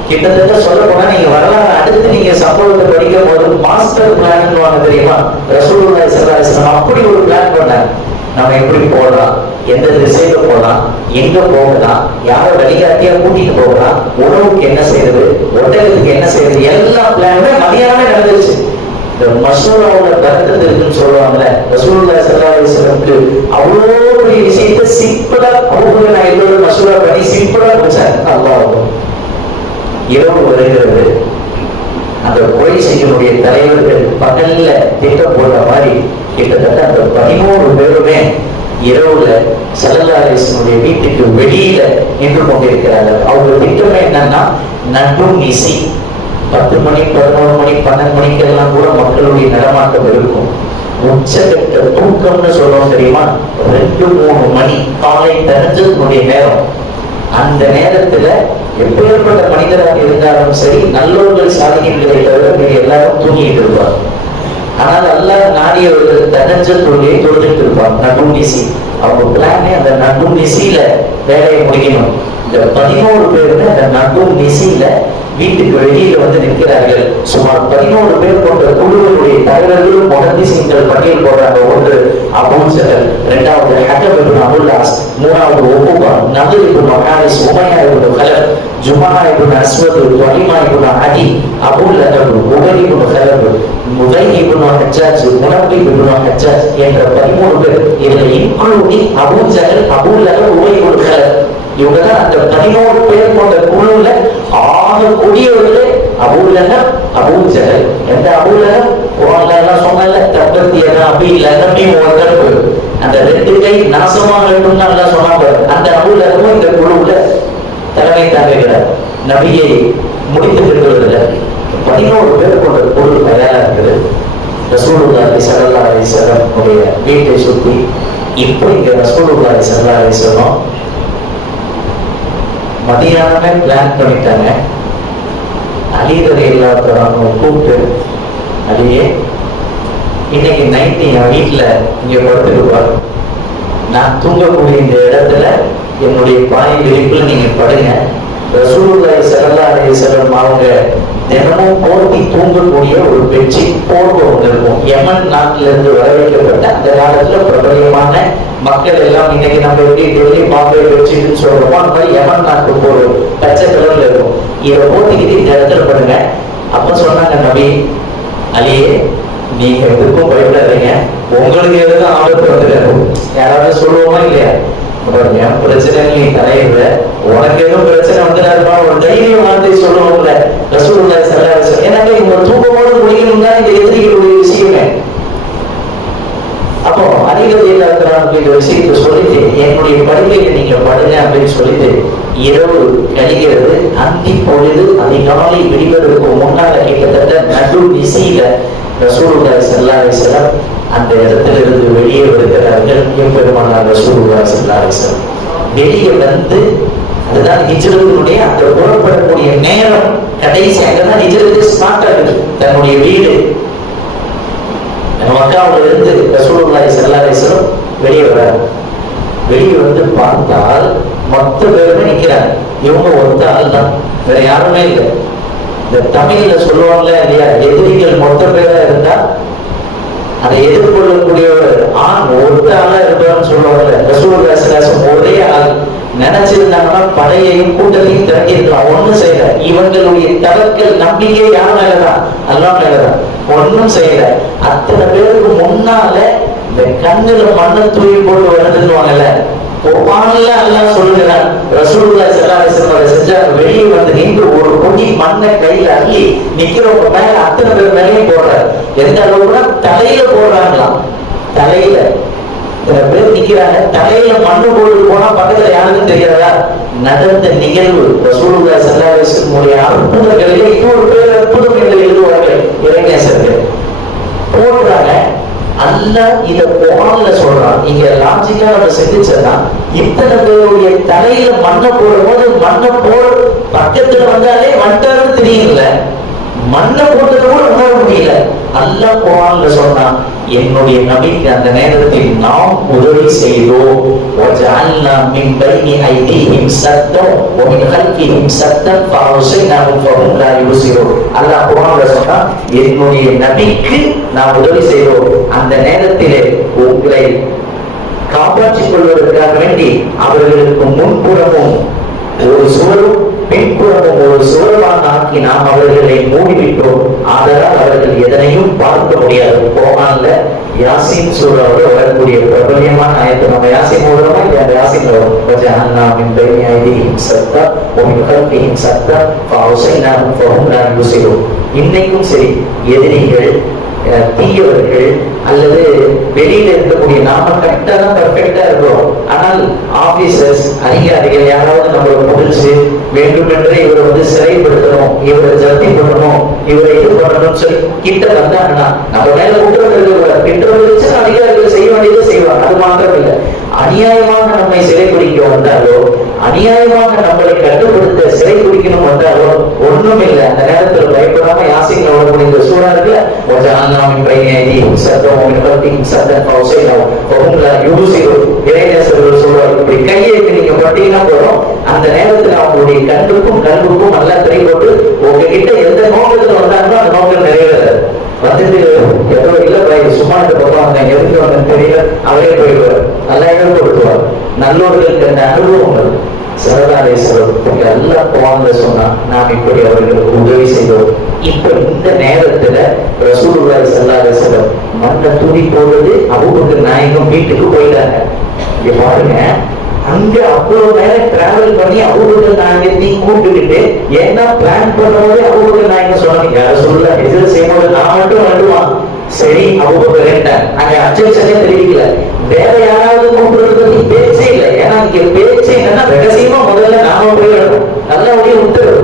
கிட்டத்தட்ட சொல்ல போனா நீங்க வரலாறு அடுத்து நீங்க சம்பவத்தை படிக்கும் போது மாஸ்டர் பிளான் தெரியுமா, ரசூலுல்லாஹி ஸல்லல்லாஹு அலைஹி வஸல்லம் அப்படி ஒரு பிளான் பண்ணாங்க. நம்ம எப்படி போகலாம், எந்த திசையில போகலாம், எங்க போகலாம், யாரை வழிகாட்டியா கூட்டிட்டு போகலாம், உணவுக்கு என்ன செய்யறது, ஒட்டகத்துக்கு என்ன செய்யறது, எல்லா பிளானுமே மதியானமே நடந்துருச்சு. இந்த மசூராவோட பரக்கத்து இருக்குன்னு சொல்லுவாங்கல்ல, ரசூலுல்லாஹி ஸல்லல்லாஹு அலைஹி வஸல்லம்க்கு அவ்வளோ பெரிய விஷயத்தை சிம்பிளா அபூபக்கர் நாயகத்தோட மசூரா பண்ணி சிம்பிளா முடிச்சாங்க. அல்லாஹ் இரவு வருகிறது. அந்த குறைஷிகளுடைய தலைவர்கள் பகல்ல திட்டம் போடுற மாதிரி கிட்டத்தட்ட அந்த 11 பேருமே இரவுல ஸல்லல்லாஹு அலைஹி வஸல்லம் வீட்டுக்கு வெளியில நின்று கொண்டிருக்கிறார்கள். அவங்க திட்டமே என்னன்னா, நடும் இசை 10 மணி 11 மணி 12 மணிக்கெல்லாம் கூட மக்களுடைய நடமாட்டம் இருக்கும். உச்சகட்ட தூக்கம்னு சொல்லுவோம் தெரியுமா, 2-3 மணி காலை தனஞ்சதுடைய நேரம். அந்த நேரத்துல எப்பேற்பட்ட மனிதராக இருந்தாலும் சரி, நல்லோர்கள் சாதிகளை தவிர வேறு எல்லாரும் தூங்கிட்டு இருப்பாங்க. ஆனால் அல்லாஹ் நாடியவர்கள் தனஞ்ச தொழிலை தொழுதுட்டு இருப்பாங்க. நடுநிசி அவங்க பிளானே அந்த நடுநிசியில வேலையை முடிக்கணும். இந்த 11 பேருமே அந்த நடுநிசியில வீட்டுக்கு வெளியில வந்து நிற்கிறார்கள். சுமார் 11 பேர் கொண்ட குழுவினுடைய தலைவர்களும் முஹத்திஸீன்கள் பட்டியல் போடுறாங்க. ஒன்று அபூ ஜஹல், இரண்டாவது ஹக்கம் இப்னு அபுல் ஆஸ், மூணாவது Uqba, Nadr ibn Haris, Umayya ibn Khalaf, Juma ibn Aswad, Tulaima ibn Adi, Abu Lahab, Ubayy ibn Khalaf, Mutai ibn Hajjaj, Munabbih ibn Hajjaj என்ற 13 பேர். இதுல including Abu Jahl, Abu Lahab, Ubayy ibn Khalaf, இவங்கதான் அந்த 11 பேர் கொண்ட குழுல ஆக கூடியவர்களே. Abu Lahab, Abu Jahl. எந்த அபூ லஹப் குர்ஆன்ல எல்லாம் சொன்னால தப்பத்தியனா அபீ லஹபி வதர்பு, அந்த 2 கை நாசமாகட்டும்னு அல்லாஹ் சொன்னாங்க. அந்த அபூ லஹப் இந்த குழுல தலைமை தாங்குகிறார். நபியை முடித்து விடுவதில்ல. 11 பேர் கொண்ட குழு தயாரா இருக்குது. ரசூலுல்லாஹி ஸல்லல்லாஹு அலைஹி வஸல்லம் உடைய வீட்டை சுற்றி இப்போ இங்க ரசூலுல்லாஹி ஸல்லல்லாஹு அலைஹி வஸல்லம் மதியானமே பிளான் பண்ணிட்டாங்க. அலி ரலியல்லாஹு அன்ஹு கூப்பிட்டு, அலியே இன்னைக்கு நைட் என் வீட்டுல இங்க படுத்துக்குவார், நான் தூங்கக்கூடிய இந்த இடத்துல என்னுடைய பாய் விரிப்புல நீங்க படுங்க. ரசூலுல்லாஹி ஸல்லல்லாஹு அலைஹி வஸல்லம் அவங்க தினமும் போர்த்தி தூங்கக்கூடிய ஒரு பெட்ஷீட் போர்வை ஒன்று இருக்கும். யமன் நாட்டில இருந்து வரவேற்கப்பட்ட அந்த காலத்துல பிரபலியமான மக்கள் எல்லாம் இன்னைக்கு நம்ம எப்படி டெல்லி பாம்பே பெட்ஷீட்னு சொல்றோமோ அந்த மாதிரி யமன் நாட்டு ஒரு பச்சை கலர்ல இருக்கும். இதை போத்திக்கிட்டு இந்த இடத்துல படுங்க. அப்ப சொன்னாங்க நபி, அலியே நீங்க எதுக்கும் பயப்படாதீங்க, உங்களுக்கு எதுக்கும் ஆபத்து வந்துடாது. யாராவது சொல்லுவோமா இல்லையா, என் பிரச்சனை நீ தலையில, உனக்கு எதுவும் பிரச்சனை வந்துடாதுமா ஒரு தைரிய வார்த்தை சொல்லுவோம்ல ரசூலுல்லாஹி ஸல்லல்லாஹு அலைஹி வஸல்லம். ஏன்னா இவங்க தூக்கமோடு முடிக்கணும் தான் இந்த எதிரிகளுடைய விஷயமே. அப்போ அலி ரலியல்லாஹு அன்ஹு இந்த விஷயத்தை சொல்லிட்டு என்னுடைய படுக்கையில நீங்க படுங்க அப்படின்னு சொல்லிட்டு இரவு கழிகிறது. அந்தி பொழுது அதிகாலை விடிவதற்கு முன்னால கிட்டத்தட்ட நடு திசையில ரசூலுல்லாஹி ஸல்லல்லாஹு அலைஹி வஸல்லம் அந்த இடத்துல இருந்து வெளியே வருகிறார்கள். பெருமானார் ரசூலுல்லாஹி ஸல்லல்லாஹு அலைஹி வஸல்லம் வெளியே வந்து, அதுதான் ஹிஜ்ரத்தினுடைய அந்த புறப்படக்கூடிய நேரம். கடைசி அங்கதான் ஹிஜ்ரத்து ஸ்டார்ட் ஆகுது. தன்னுடைய வீடு மக்காவுல இருந்து ரசூலுல்லாஹி ஸல்லல்லாஹு அலைஹி வஸல்லம் வெளியே வர்றாங்க. வெளியே வந்து பார்த்தால் மொத்த பேருமே நிக்கிறாங்க. இவங்க ஒத்த ஆள் தான், வேற யாருமே இல்லை. இந்த தமிழ்ல சொல்லுவாங்க இல்லையா, எதிரிகள் மொத்த பேரா இருந்தா அதை எதிர்கொள்ளக்கூடிய ஒரு ஆண் ஒருத்த ஆளா இருப்பான்னு சொல்லுவாங்க. ரசூலுல்லாஹி ஸல்லல்லாஹு அலைஹி வஸல்லம் ஒரே ஆள் நினைச்சிருந்தாங்கன்னா படையையும் கூட்டத்தையும் திரட்டி இருக்கலாம். ஒண்ணும் செய்யல. இவங்களுடைய தவக்கல் நம்பிக்கை யார் மேலதான்? அல்லாஹ் மேலதான். ஒண்ணும் செய்யல. அத்தனை பேருக்கு முன்னால இந்த கண்ணுல மண்ணை தூக்கி போட்டு வருதுன்னுவாங்கல்ல, குர்ஆன்ல அல்லாஹ் சொல்லுகிறான், ரசூலுல்லாஹி ஸல்லல்லாஹு அலைஹி வஸல்லம் செஞ்சாங்க. வெளியே வந்து நின்று ஒரு பொடி மண்ணை கையில அள்ளி நிக்கிறவங்க மேல அத்தனை பேர் மேலேயும் போடுறாரு. எந்த அளவுக்குன்னா தலையில போடுறாங்களாம். தலையில சில பேர் நிக்கிறாங்க, தலையில மண்ணு போட்டு போனா பக்கத்துல யாருக்கும் தெரியாதா? நடந்த நிகழ்வு ரசூலுல்லாஹி ஸல்லல்லாஹு அலைஹி வஸல்லம் அற்புதங்களிலே இன்னொரு பேர் அற்புதம் என்று எழுதுவார்கள் இறைநேசர்கள். போடுறாங்க. அல்லாஹ் இத குர்ஆன்ல சொல்றான். இங்க லாஜிக்கா நம்ம சிந்திச்சா இத்தனை பேருடைய தலையில மண்ணை போடும்போது மண்ணை போட பக்கத்துல வந்தாலே வந்துட்டாருன்னு தெரியுங்கள, மண்ணை போட்டது கூட உணர முடியல. அல்லாஹ் குர்ஆன்ல சொன்னான், என்னுடைய நபிக்கு அந்த நேரத்தில் நாம் உதவி செய்தோம். வஜஅல்னா மின் பைனி ஐதீஹிம் சத்தம் வ மின் கல்ஃபிஹிம் சத்தம் ஃபஅஸைனாஹும் ஃபஹும் லா யுப்ஸிரூன். அல்லாஹ் குர்ஆன்ல சொன்னான், என்னுடைய நபிக்கு நாம் உதவி செய்தோம். அந்த நேரத்திலே உங்களை காப்பாற்றிக் கொள்வதற்காக வேண்டி அவர்களுக்கு முன்புறமும் ஒரு சுவரும் பின்புறமும் ஒரு சுவரமாக ஆக்கி நாம் அவர்களை மூடிவிட்டோம். ஆதலால் அவர்கள் எதனையும் பார்க்க முடியாது. குர்ஆன்ல யாசீன் சூராவோட வரக்கூடிய பிரபல்யமான ஆயத்தை நம்ம யாசீன் மூலமா இந்த யாசீன்ல வரும். வஜஅல்னா மின் பைனி ஐதீஹிம் சத்தா வ மின் கல்ஃபிஹிம் சத்தா ஃபஅஸைனாஹும் ஃபஹும் லா யுப்ஸிரூன். இன்னைக்கும் சரி, எதிரிகள், தீயவர்கள் அல்லது வெளியில இருக்கக்கூடிய நாம கரெக்டா தான் பெர்ஃபெக்டா இருக்கிறோம். ஆனால் ஆபீசர்ஸ், அதிகாரிகள் யாராவது நம்மளை புடிச்சு வேண்டுமென்றே இவரை வந்து சிறைப்படுத்தணும், இவரை ஜப்தி பண்ணணும், இவரை இது பண்ணணும்னு சொல்லி கிட்ட வந்தாங்கன்னா நம்ம மேல குற்றம் இருக்கக்கூடாது. கிட்ட வந்துச்சு அதிகாரிகள் செய்ய வேண்டியதை செய்வாங்க. அது மாத்திரம் இல்லை, அநியாயமாக நம்மை சிறைப்பிடிக்க வந்தாலோ, அநியாயமாக நம்மளை கட்டுப்படுத்த சிறை பிடிக்கணும் வந்தாலோ ஒண்ணும் இல்லை. அந்த நேரத்தில் பயப்படாம யாசின் அவர்களுடைய இந்த சூழா இருக்குல்ல, வஜஅல்னாமின் பைனி ஐதீஹிம் சத்தம் வ மின் கல்ஃபிஹிம் சத்தம் ஃபஅஸைனாஹும் ஃபஹும் லா யுப்ஸிரூன். இறைநேசர்கள் சொல்றாங்க, இப்படி கையை நீங்க பட்டீங்கன்னா போதும், அந்த நேரத்தில் அவங்களுடைய கண்ணுக்கும் கல்வுக்கும் நல்லா திரை போட்டு உங்ககிட்ட எந்த நோக்கத்துல வந்தாங்களோ அந்த நோக்கம் நிறைவேறாது. வந்துட்டு ஏதோ இல்ல சும்மா இந்த பக்கம் வந்தாங்க, எதுக்கு வந்தேன்னு தெரியல, அவரே போயிடுவார். நல்லா ஏற்படுத்துவார். நல்லோர்களுக்கு அந்த அனுபவங்கள் சரதாரேஸ்வரர் எல்லாம் குர்ஆன்ல சொன்னா நாம் இப்படி அவர்களுக்கு உதவி செய்தோம். இப்ப இந்த நேரத்துல ரசூலுல்லாஹி ஸல்லல்லாஹு அலைஹி வஸல்லம் மண்ணை தூக்கி போடுறது அபூபக்கர் நாயகம் வீட்டுக்கு போயிட்டாங்க. இங்க பாருங்க, அங்க அவ்வளவு நேரம் டிராவல் பண்ணி அபூபக்கர் நாயகத்தையும் கூப்பிட்டுக்கிட்டு ஏன்னா பிளான் பண்ணும்போது அபூபக்கர் நாயகம் சொன்னாங்க, யார சொல்லல எதிர் செய்யும்போது நான் மட்டும் வந்துடுவான். சரி அபூபக்கர் அங்க அச்சே தெரிவிக்கல, வேற யாராவது கூப்பிடுறது பத்தி பேச்சே இல்லை. ஏன்னா இங்க பேச்சு என்னன்னா ரகசியமா முதல்ல நாம போயிடணும். நல்லபடியா உத்தரவு,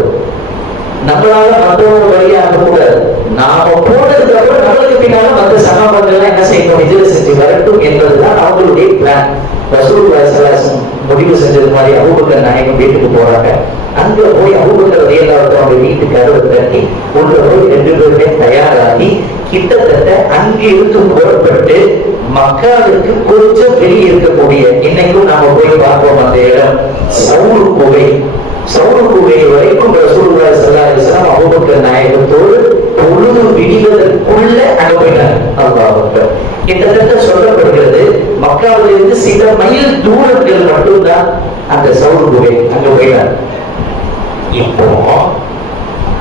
நம்மளால மற்றவங்க வழியாக கூடாது. நாம போனதுக்கு அப்புறம் நம்மளுக்கு பின்னால மற்ற சகாபாக்கள் என்ன செய்யணும், இதில் செஞ்சு வரட்டும் என்பதுதான் அவங்களுடைய பிளான். ரசூலுல்லாஹி ஸல்லல்லாஹு அலைஹி வஸல்லம் முடிவு செஞ்சது மாதிரி அபூபக்கர் நாயகம் வீட்டுக்கு போறாங்க. அங்க போய் அபூபக்கர் ரலியல்லாஹு அவங்க வீட்டுக்கு கதவை தட்டி உள்ள போய் 2 பேருமே தயாராகி கிட்டத்தட்ட அங்கிருந்து புறப்பட்டு மக்காவுக்கு கொஞ்சம் வெளியே இருக்கக்கூடிய, இன்னைக்கும் நாம போய் பார்ப்போம் அந்த இடம், சவுரு குகை. சவுரு குகை வரைக்கும் ரசூலுல்லாஹி ஸல்லல்லாஹு அலைஹி வஸல்லம் அபூபக்கர் நாயகத்தோடு பொழுது விடிவதற்குள்ள அங்க போயிட்டாங்க. அல்லாஹ் அக்பர். கிட்டத்தட்ட சொல்லப்படுகிறது மக்காவிலிருந்து சில மைல் தூரத்தில் மட்டும்தான் அந்த சவுரு குகை. அங்க போயிட்டாங்க. இப்போ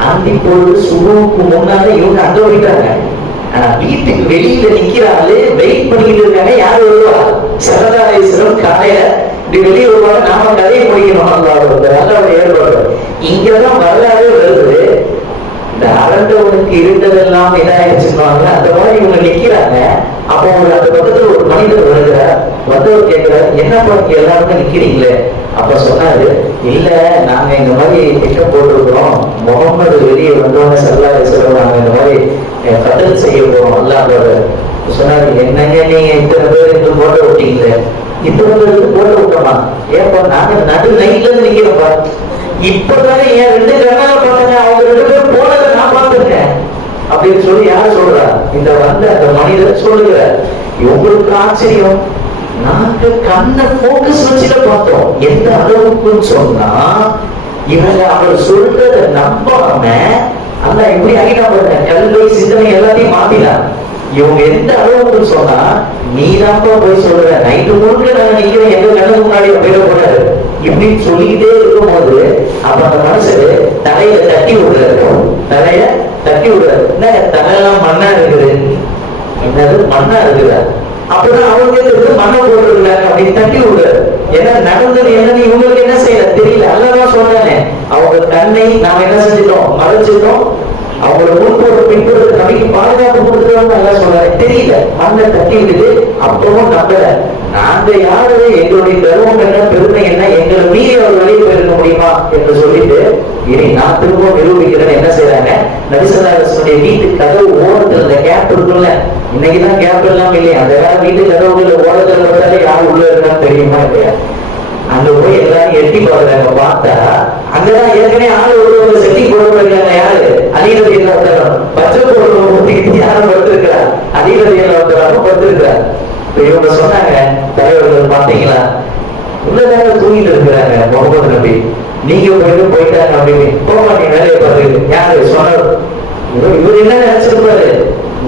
அந்த பொழுது சுபுவுக்கு முன்னால இவங்க அங்க போயிட்டாங்க. ஆனா வீட்டுக்கு வெளியில நிக்கிறாரு, வெயிட் பண்ணிட்டு இருக்காங்க. யாரு வருவா? சரதாரேஸ்வரம் காலையில இப்படி வெளியே வருவாங்க. நாம கதையை முடிக்கணும். அல்லாஹ் ஏற்பாடு. இங்கதான் வரலாறு வருது. இந்த அரண்டவனுக்கு இருந்ததெல்லாம் இதாயிடுச்சுவாங்க. அந்த மாதிரி இவங்க நிக்கிறாங்க. அப்போ அந்த பக்கத்துல ஒரு மனிதர் வருகிறார். வந்தவர் கேட்கிறார், என்ன பண்ணி எல்லாருமே நிக்கிறீங்களே? அப்ப சொன்னாரு, இல்ல நாங்க இந்த மாதிரி திட்டம் போட்டிருக்கிறோம், முகமது வெளியே வந்தோன்னு ஸல்லல்லாஹு அலைஹி வஸல்லம் நாங்க இந்த மாதிரி கதல் செய்ய போறோம். அல்லாஹ்வோட சொன்னாரு, என்னங்க நீங்க இத்தனை பேர் இந்த போட்டோ விட்டீங்களே, இத்தனை பேருக்கு போட்டோ விட்டோமா? ஏப்பா நாங்க நடு நைட்ல இருந்து நிக்கிறோம்ப்பா. இப்பதானே என் 2 கண்ணால பாருங்க, அவங்க 2 பேரும் போனதை நான் பார்த்துருக்கேன் அப்படின்னு சொல்லி யாரு சொல்றா? இந்த வந்த அந்த மனிதர் சொல்லுகிறார். உங்களுக்கு ஆச்சரியம், நாங்க கண்ணை போக்கஸ் வச்சுட்டு பார்த்தோம். எந்த அளவுக்குன்னு சொன்னா இவங்க அவர் சொல்றத நம்பாம அல்ல எப்படி ஆகிட்டா பாருங்க, கல்வி சிந்தனை எல்லாத்தையும் மாத்தினான். இவங்க எந்த அளவுக்குன்னு சொன்னா, நீ தான்ப்பா போய் சொல்ற, நைட்டு முழுக்க நாங்க நிக்கிறோம் எங்க கண்ணுக்கு முன்னாடி போயிட கூடாது. இப்படின்னு சொல்லிக்கிட்டே இருக்கும் போது அப்ப அந்த மனுஷரு தலையில தட்டி விடுறாரு. தலைய தட்டி விடுறாரு. என்ன தலையெல்லாம் மண்ணா இருக்குது, என்னது மண்ணா இருக்குதா? அப்பதான் அவங்க மண்ணை போட்டுருக்காங்க அப்படின்னு தட்டி விடுறாரு. ஏன்னா நடந்தது என்னன்னு இவங்களுக்கு என்ன செய்யல தெரியல. அல்லதான் சொல்றானே, அவங்க கண்ணை நாம என்ன செஞ்சிட்டோம், மறைச்சிட்டோம். அவங்களோட முன்போட பின்போட நம்பிக்கை பாதுகாப்பு கொடுத்துருவாங்க. நல்லா சொல்றாரு, தெரியல, மண்ணை தட்டி விடுது. அப்பவும் நம்பல. நாங்க யாரு, எங்களுடைய கர்வம் என்ன, பெருமை என்ன, எங்களை மீறி அவர் வெளியே போயிருக்க முடியுமா என்று சொல்லிட்டு இனி நான் திரும்ப நிரூபிக்கிறேன். என்ன செய்யறாங்க, நபிசல்லாஹுடைய வீட்டு கதவு ஓரத்துல இந்த கேப் இருக்குல்ல, இன்னைக்குதான் கேப் எல்லாம் இல்லையா, அந்த கால வீட்டு கதவுல ஓரத்துல பார்த்தாலே யார் உள்ள இருக்கான்னு தெரியுமா இல்லையா? அங்க போய் எல்லாரும் எட்டி பாக்குறாங்க. பார்த்தா அங்கதான் ஏற்கனவே ஆளு ஒரு செட்டி போடுறாங்க. யாரு, அலிரதி எல்லாம் பச்சை போடுறவங்க யாரும் படுத்திருக்கிறார், அலிரதி எல்லாம் படுத்திருக்கிறார். இவங்க சொன்னாங்க, தலைவர்கள் பாத்தீங்களா உள்ளதாக தூங்கிட்டு இருக்கிறாங்க முகமது நபி, நீங்க போயிட்டாங்க அப்படின்னு. போக நீ வேலையை பாருங்க. யாரு சொன்னார்? இவர் என்ன நினைச்சிருப்பாரு,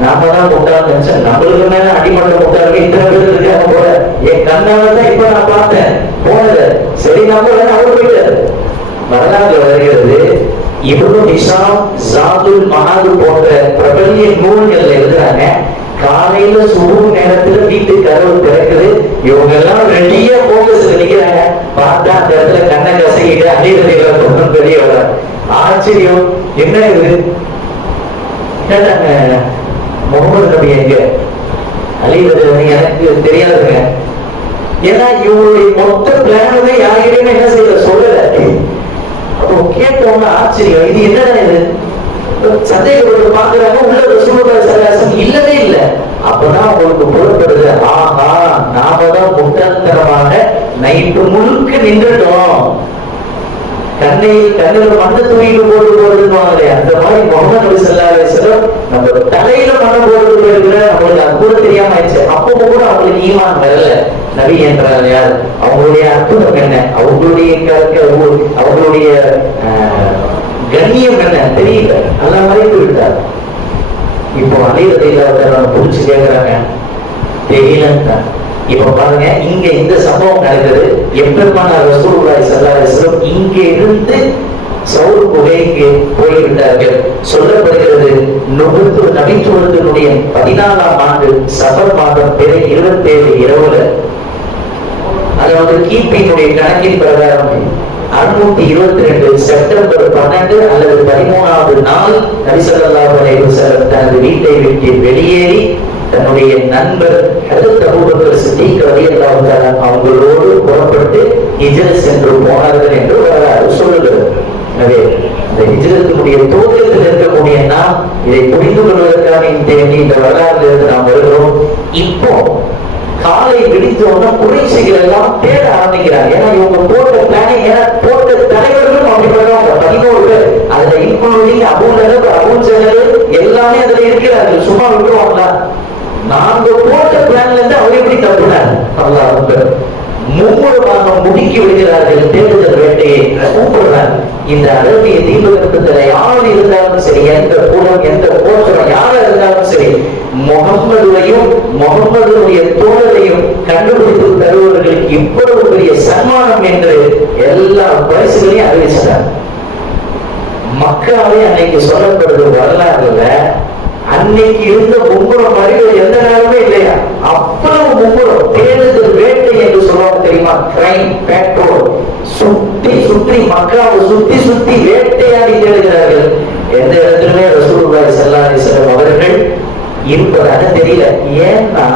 நாம தான் முட்டாள் நினைச்சேன், நம்மளுக்கு மேல அடிமட்ட முட்டாளர்கள் இத்தனை பேர் இருக்காங்க போல. என் கண்ணாலதான் இப்ப நான் பார்த்தேன் போனது. சரி, நம்ம அவர் போயிட்டாரு. வரலாறுல வருகிறது, இப்னு ஹிஷாம், ஜாதுல் மஆது போன்ற பிரபல்ய நூல்கள் எழுதுறாங்க. காலையில சுபு நேரத்துல வீட்டு கதவு திறக்குது. இவங்க எல்லாம் ரெடியா போக்கஸ்ல நிக்கிறாங்க. பார்த்தா அந்த இடத்துல கண்ணை கசைக்கிட்டு அணிவதைகளை பெரிய வர ஆச்சரியம். என்ன இது, முகமது நபி எங்க, அலிவது எனக்கு தெரியாதுங்க. ஏன்னா இவங்களுடைய மொத்த பிளானுமே யாருமே என்ன செய்யல, சொல்லல. அப்போ கேட்டவங்க ஆச்சரியம், இது என்னடா இது, சந்தேகப்பட்டு பாக்குறாங்க. உள்ள ரசூலுல்லாஹி ஸல்லல்லாஹு அலைஹி வஸல்லம் இல்லவே இல்லை. அப்பதான் அவங்களுக்கு புறப்படுது, ஆஹா நாம தான் முட்டாள்தனமாக நைட்டு முழுக்க நின்றுட்டோம். கண்ணில் மண்ணை தூக்கிட்டு போட்டு போறதுன்னு அந்த மாதிரி முகமது நபி ஸல்லல்லாஹு அலைஹி வஸல்லம் நம்ம தலையில மண்ணை போட்டு போயிருக்கிற நம்மளுக்கு அது கூட தெரியாம ஆயிடுச்சு. அப்பவும் கூட அவங்களுக்கு ஈமான் வரல. நபி என்றால் யார், அவங்களுடைய அற்புதம் என்ன, அவங்களுடைய கண்ணியம் என்ன தெரியல, நல்லா மறைத்து விட்டார். இப்போ அலிரதியல்லாஹு புடிச்சு கேட்கிறாங்க, தெரியலன்னு. இப்ப பாருங்க, இங்க இந்த சம்பவம் நடக்குது. எப்பெருமான ரசூலுல்லாஹி ஸல்லல்லாஹு அலைஹி வஸல்லம் இங்க இருந்து சௌர் குகைக்கு போய்விட்டார்கள். சொல்லப்படுகிறது, நபித்துவத்தினுடைய 14ஆம் ஆண்டு சஃபர் மாதம் பிற 27 இரவுல, அதாவது கிபியினுடைய கணக்கின் பிரகாரம் 622 செப்டம்பர் 12 அல்லது 13வது நாள் நபி ஸல்லல்லாஹு அலைஹி வஸல்லம் தனது வீட்டை விட்டு வெளியேறி தன்னுடைய நண்பர் ஹஜ்ரத் அபூபக்கர் சித்திக் ரலியல்லாஹு தஆலா அவங்களோடு புறப்பட்டு ஹிஜ்ரத் சென்று போனார்கள் என்று வரலாறு சொல்லுகிறது. எனவே இந்த ஹிஜ்ரத்தினுடைய தோற்றத்தில் இருக்கக்கூடிய நாம் இதை புரிந்து கொள்வதற்காக இந்த வரலாறுல இருந்து நாம் வருகிறோம். இப்போ காலை விடித்தோன்னா குறைசிகள் எல்லாம் தேட ஆரம்பிக்கிறாங்க. ஏன்னா இவங்க போட்ட பிளானிங், ஏன்னா போட்ட தலைவர்களும் அப்படி பண்ணுவாங்க. 14 பேர், அதுல இன்க்ளூடிங் அபூலஹப், அபூஜஹல் எல்லாமே அதுல இருக்கிறார்கள். சும்மா விட்டுருவாங்களா? நாங்க போட்ட பிளான்ல இருந்து அவர் எப்படி தப்புனார்? அல்லாஹ் அக்பர். மும்முரமாக முடுக்கி விடுகிறார்கள் தேடுதல் வேட்டையை. கூப்பிடுறாங்க, இந்த அரபிய தீபகற்பத்துல யார் இருந்தாலும் சரி, எந்த குலம், எந்த கோத்திரம் யாரா இருந்தாலும் சரி, முகம்மதுவையும் முகம்மதுடைய தோழரையும் கண்டுபிடித்து தருவவர்களுக்கு இவ்வளவு பெரிய சன்மானம் என்று எல்லா பரிசுகளையும் அறிவிச்சார். மக்காவே அன்னைக்கு சொல்லப்படுது வரலாறுல, அன்னைக்கு இருந்த மும்முரம் மாதிரி எந்த நேரமே இல்லையா? அவ்வளவு மும்முரம் தேடுதல் வேட்டை என்று சொல்லுவாங்க தெரியுமா? கிரைம் பேட்ரோல், சுத்தி சுத்தி மக்காவை சுத்தி சுத்தி வேட்டையாடி தேடுகிறார்கள். எந்த இடத்துலயுமே ரசூலுல்லாஹி ஸல்லல்லாஹு அலைஹி வஸல்லம் அவர்கள் இருப்பதாக தெரியல. ஏன்னா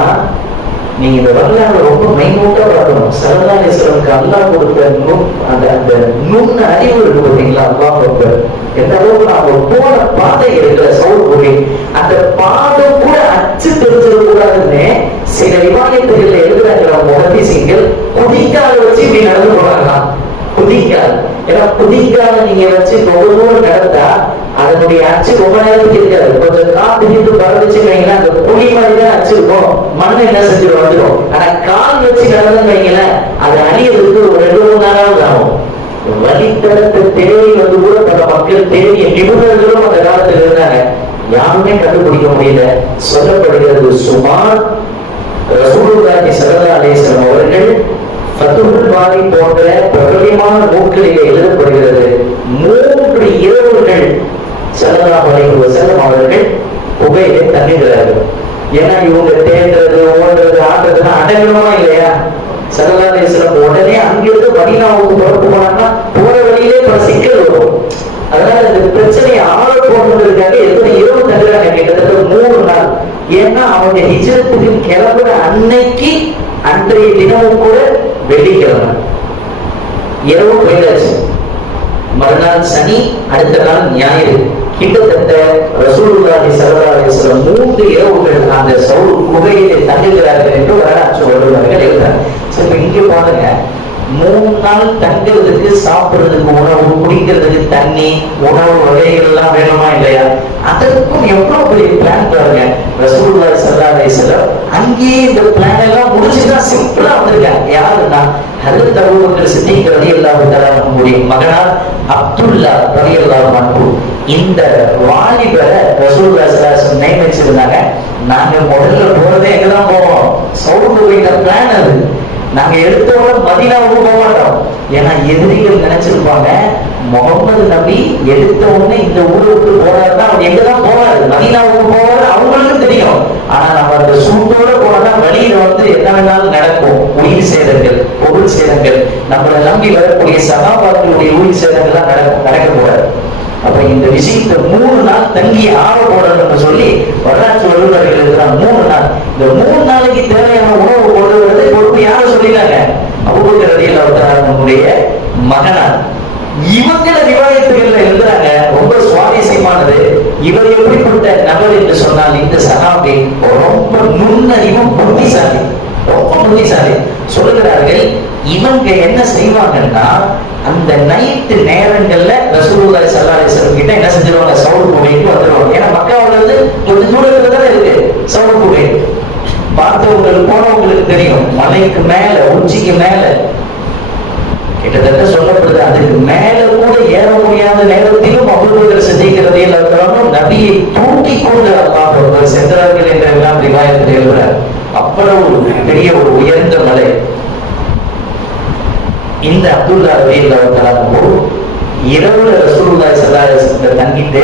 நீங்க இந்த வரலாறு ரொம்ப மைனூட்டா பார்க்கணும். ஸல்லல்லாஹு அலைஹி வஸல்லம் அல்லாஹ் கொடுத்த அந்த நுண் அறிவு இருக்கு பார்த்தீங்களா? அல்லாஹ் அக்பர். எந்த அளவுக்கு அவங்க போன பாதை இருக்கிற சவுல் குகை, அந்த பாதை கூட அச்சு தெரிஞ்சிடக்கூடாதுன்னு சில விவாதத்துல எழுதுறாங்க முஹத்திஸீன்கள். குதிக்கால வச்சு இப்படி நடந்து போறாங்களாம். குதிக்கால், ஏன்னா குதிக்கால நீங்க வச்சு ரொம்ப தூரம் நடந்தா அதனுடைய அச்சு ரொம்ப நேரத்துக்கு இருக்காது. கொஞ்சம் காத்து நீட்டு பறந்துச்சு வைங்களேன், அந்த புளி மாதிரி தான் அச்சு இருக்கும். மண்ணை என்ன செஞ்சு வந்துடும். ஆனா கால் வச்சு நடந்து வைங்களேன், அது அணியதுக்கு ஒரு 2-3 நாளாவது ஆகும். வழித்தடத்தை தேடி வந்து கூட பல மக்கள் தேடிய நிபுணர்களும் அந்த காலத்தில் இருந்தாங்க. யாருமே கண்டுபிடிக்க முடியல. சொல்லப்படுகிறது, சுமார் ரசூலுல்லாஹி ஸல்லல்லாஹு அலைஹி வஸல்லம் அவர்கள் ஃபத்ஹுல் பாரி போன்ற பிரபலியமான நூல்களிலே எழுதப்படுகிறது. 3 இரவுகள் ஸல்லல்லாஹு அலைஹி வஸல்லம் அவர்கள் குகையிலே தங்குகிறார்கள். ஏன்னா இவங்க தேடுறது, ஓடுறது, ஆடுறதுன்னா அடங்கணுமா இல்லையா? ஸல்லல்லாஹு அலைஹி வஸல்லம் உடனே அங்கிருந்து மதீனாவுக்கு புறப்பட்டு போனாங்கன்னா போற வழியிலே பல சிக்கல் வரும். அதனால இந்த பிரச்சனையை ஆள போடுறதுக்காக எத்தனை இரவு தங்குறாங்க? கிட்டத்தட்ட 3 நாள். ஏன்னா அவங்க ஹிஜ்ரத்துக்கு கிளம்புற அன்னைக்கு அன்றைய தினமும் கூட வெள்ளிக்கிழமை இரவு போயிடாச்சு. மறுநாள் சனி, அடுத்த நாள் ஞாயிறு. கிட்டத்தட்ட ரசூலுல்லாஹி ஸல்லல்லாஹு அலைஹி வஸல்லம் 3 இரவுகள் அந்த சவுல் குகையிலே தங்குகிறார்கள் என்று வரலாற்று வல்லுநர்கள் எழுதுறாங்க. சரி, இங்க பாருங்க, 3 நாள் தங்குறதுக்கு, சாப்பிடுறதுக்கு உணவு, குடிக்கிறதுக்கு தண்ணி, உணவு வகைகள் எல்லாம் வேணுமா இல்லையா? அதற்கும் எவ்வளவு பெரிய பிளான் பாருங்க. ரசூலுல்லாஹி ஸல்லல்லாஹு அலைஹி வஸல்லம் அங்கேயே இந்த பிளான் எல்லாம் முடிச்சுதான் சிம்பிளா வந்திருக்காங்க. யாருன்னா ஹஜ்ரத் அபூபக்கர் சித்திக் ரலியல்லாஹு தஆலா அவர்களுடைய மகனார் அப்துல்லா ரலியல்லாஹு அன்ஹு இந்த வாலிபரை ரசூலுல்லாஹி ஸல்லல்லாஹு அலைஹி வஸல்லம் நியமிச்சிருந்தாங்க. நாங்க முதல்ல போறதே எங்கதான் போவோம்? சவுல் குகையில பிளான் அது. நாங்க எடுத்தோட மதீனாவுக்கு போக மாட்டோம். ஏன்னா எதிரிகள் நினைச்சிருப்பாங்க, முகமது நபி எடுத்த உடனே இந்த ஊருக்கு போறாருன்னா அவர் எங்கதான் போவாரு? மதீனாவுக்கு போவாரு, அவங்களுக்கும் தெரியும். ஆனா நம்ம அந்த சூட்டோட போனா வழியில என்ன வேணாலும் நடக்கும். உயிர் சேதங்கள், பொருள் சேதங்கள், நம்மளை நம்பி வரக்கூடிய சகாபாக்களுடைய உயிர் சேதங்கள்லாம் நடக்கக்கூடாது. அப்ப இந்த விஷயத்தை 3 நாள் தங்கி ஆற போடணும்னு சொல்லி வரலாற்று வல்லுநர்கள் இருக்கிறாங்க. 3 நாள். இந்த 3 நாளைக்கு தேவையான உணவு கொண்டு வரது பொறுப்பு யார சொல்லிட்டாங்க? அபூபக்கர் ரலியல்லாஹு தஆலா அவர்களுடைய மகனார். இவங்கள ரிவாயத்துகள்ல எழுதுறாங்க. ரொம்ப சுவாரஸ்யமானது. இவர் எப்படிப்பட்ட நபர் என்று சொன்னால், இந்த சஹாபி ரொம்ப நுண்ணறிவும் புத்திசாலி, ரொம்ப புத்திசாலி. சொல்லுகிறார்கள், இவங்க என்ன செய்வாங்கன்னா, அந்த நைட்டு நேரங்கள்ல ரசூலுல்லாஹி ஸல்லல்லாஹு அலைஹி வஸல்லம் கிட்ட என்ன செஞ்சிருவாங்க? சவுல் குகைக்கு வந்துருவாங்க. ஏன்னா மக்காவுல இருந்து கொஞ்சம் தூரத்துல தானே இருக்கு சவுல் குகை. பார்த்தவங்களுக்கு, போனவங்களுக்கு தெரியும். மலைக்கு மேல, உச்சிக்கு மேல, கிட்டத்தட்ட சொல்லப்படுது அதுக்கு மேல கூட ஏற முடியாத நேரத்திலும் அபூபக்கர் சித்திக் ரலியல்லாஹு அன்ஹு நபியை தூக்கி கொண்டு அல்லாஹ் சென்றார்கள் என்றெல்லாம் ரிவாயத்தில் எழுதுறார். அவ்வளவு பெரிய ஒரு உயர்ந்த மலை. இந்த அப்துல்லா ரலியல்லாஹு தஆலா இரவுல ரசூலுல்லாஹி ஸல்லல்லாஹு அலைஹி வஸல்லம் தங்கிட்டு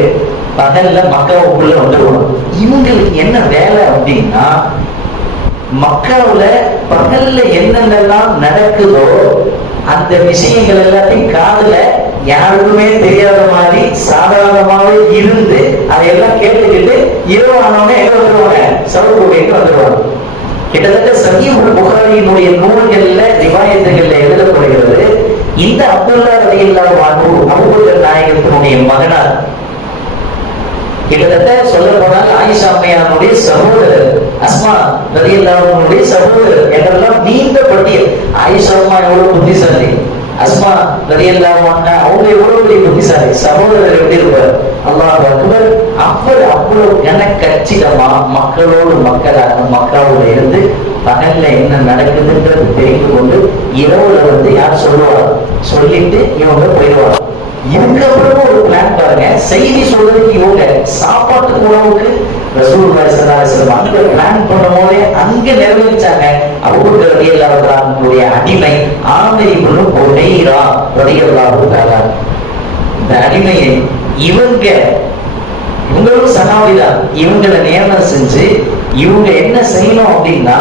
பகல்ல மக்காவுக்குள்ள வந்துருவாங்க. இவங்களுக்கு என்ன வேலை அப்படின்னா, மக்காவுல பகல்ல என்னென்னலாம் நடக்குதோ அந்த விஷயங்கள் எல்லாத்தையும் காதுல யாருக்குமே தெரியாத மாதிரி சாதாரணமாவே இருந்து அதையெல்லாம் கேட்டுக்கிட்டு இரவு ஆனவங்க எங்க வந்துருவாங்க? சவுல் குகைக்கு வந்துருவாங்க. கிட்டத்தட்ட சஹீஹ் புகாரியினுடைய நூல்கள்ல, ரிவாயத்துகள்ல எழுதப்படுகிறது, இந்த அப்துல்லா ரலியல்லாஹு அன்ஹு அபூபக்கர் நாயகத்தினுடைய மகனார். கிட்டத்தட்ட சொல்ல போனால் ஆயிஷா அம்மையாருடைய சகோதரர், அஸ்மா ரலியல்லாஹு அன்ஹுடைய சகோதரர் என்றெல்லாம் நீண்ட பட்டியல். ஆயிஷா அம்மா எவ்வளவு புத்திசாலி, அஸ்மா ரலியல்லாஹு அன்ஹா அவங்க எவ்வளவு பெரிய புத்திசாலி, சகோதரர் எப்படி இருப்பார்? அல்லாஹ் அக்பர். அவ்வளவு கனக்கச்சிதமா மக்களோடு மக்களாக மக்காவோட இருந்து பகல்ல என்ன நடக்குதுன்றது தெரிந்து கொண்டு இரவுல யார் சொல்லுவார், சொல்லிட்டு இவங்க போயிடுவாங்க. இதுக்கப்புறமா ஒரு பிளான் பாருங்க. செய்தி சொல்றதுக்கு இவங்க சாப்பாட்டுக்கு உணவுக்கு ரசூலுல்லாஹி ஸல்லல்லாஹு அலைஹி வஸல்லம் அங்க பிளான் பண்ணும்போதே அங்க நிறைவேற்றாங்க. அபூபக்கர் ரலியல்லாஹு தஆலாவுடைய அடிமை ஆமிர் இப்னு ஹுதைரா ரலியல்லாஹு தஆலா, இந்த அடிமையை இவங்களும் சஹாபிதான், இவங்களை நியமனம் செஞ்சு இவங்க என்ன செய்யணும் அப்படின்னா,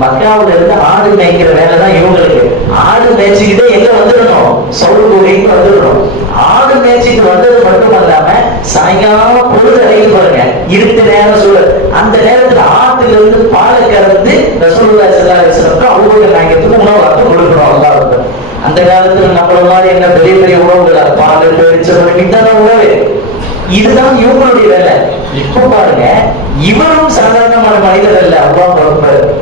மக்காவுல இருந்து ஆடு மேய்க்கிற வேலை தான் இவங்களுக்கு. ஆடு மேய்ச்சிக்கிட்டே எங்க வந்துடணும்? சவுல் குகைக்கு வந்துடணும். ஆடு மேய்ச்சிட்டு வந்தது மட்டும் இல்லாம சாயங்காலம் பொழுது அடையில் பாருங்க, இருட்டு நேரம் சூழல், அந்த நேரத்துல ஆட்டுல இருந்து பாலை கறந்து ரசூலுல்லாஹி ஸல்லல்லாஹு அலைஹி வஸல்லம் அபூபக்கர் நாயகத்துக்கு உணவு கொடுக்கணும். அல்லாஹ் அந்த காலத்துல நம்மள மாதிரி என்ன பெரிய பெரிய உணவுகள், பால், பெருச்சம், இதான உணவு. இதுதான் இவங்களுடைய வேலை. இப்ப பாருங்க, இவரும் சாதாரணமான மனிதர் அல்ல. அல்லாஹ்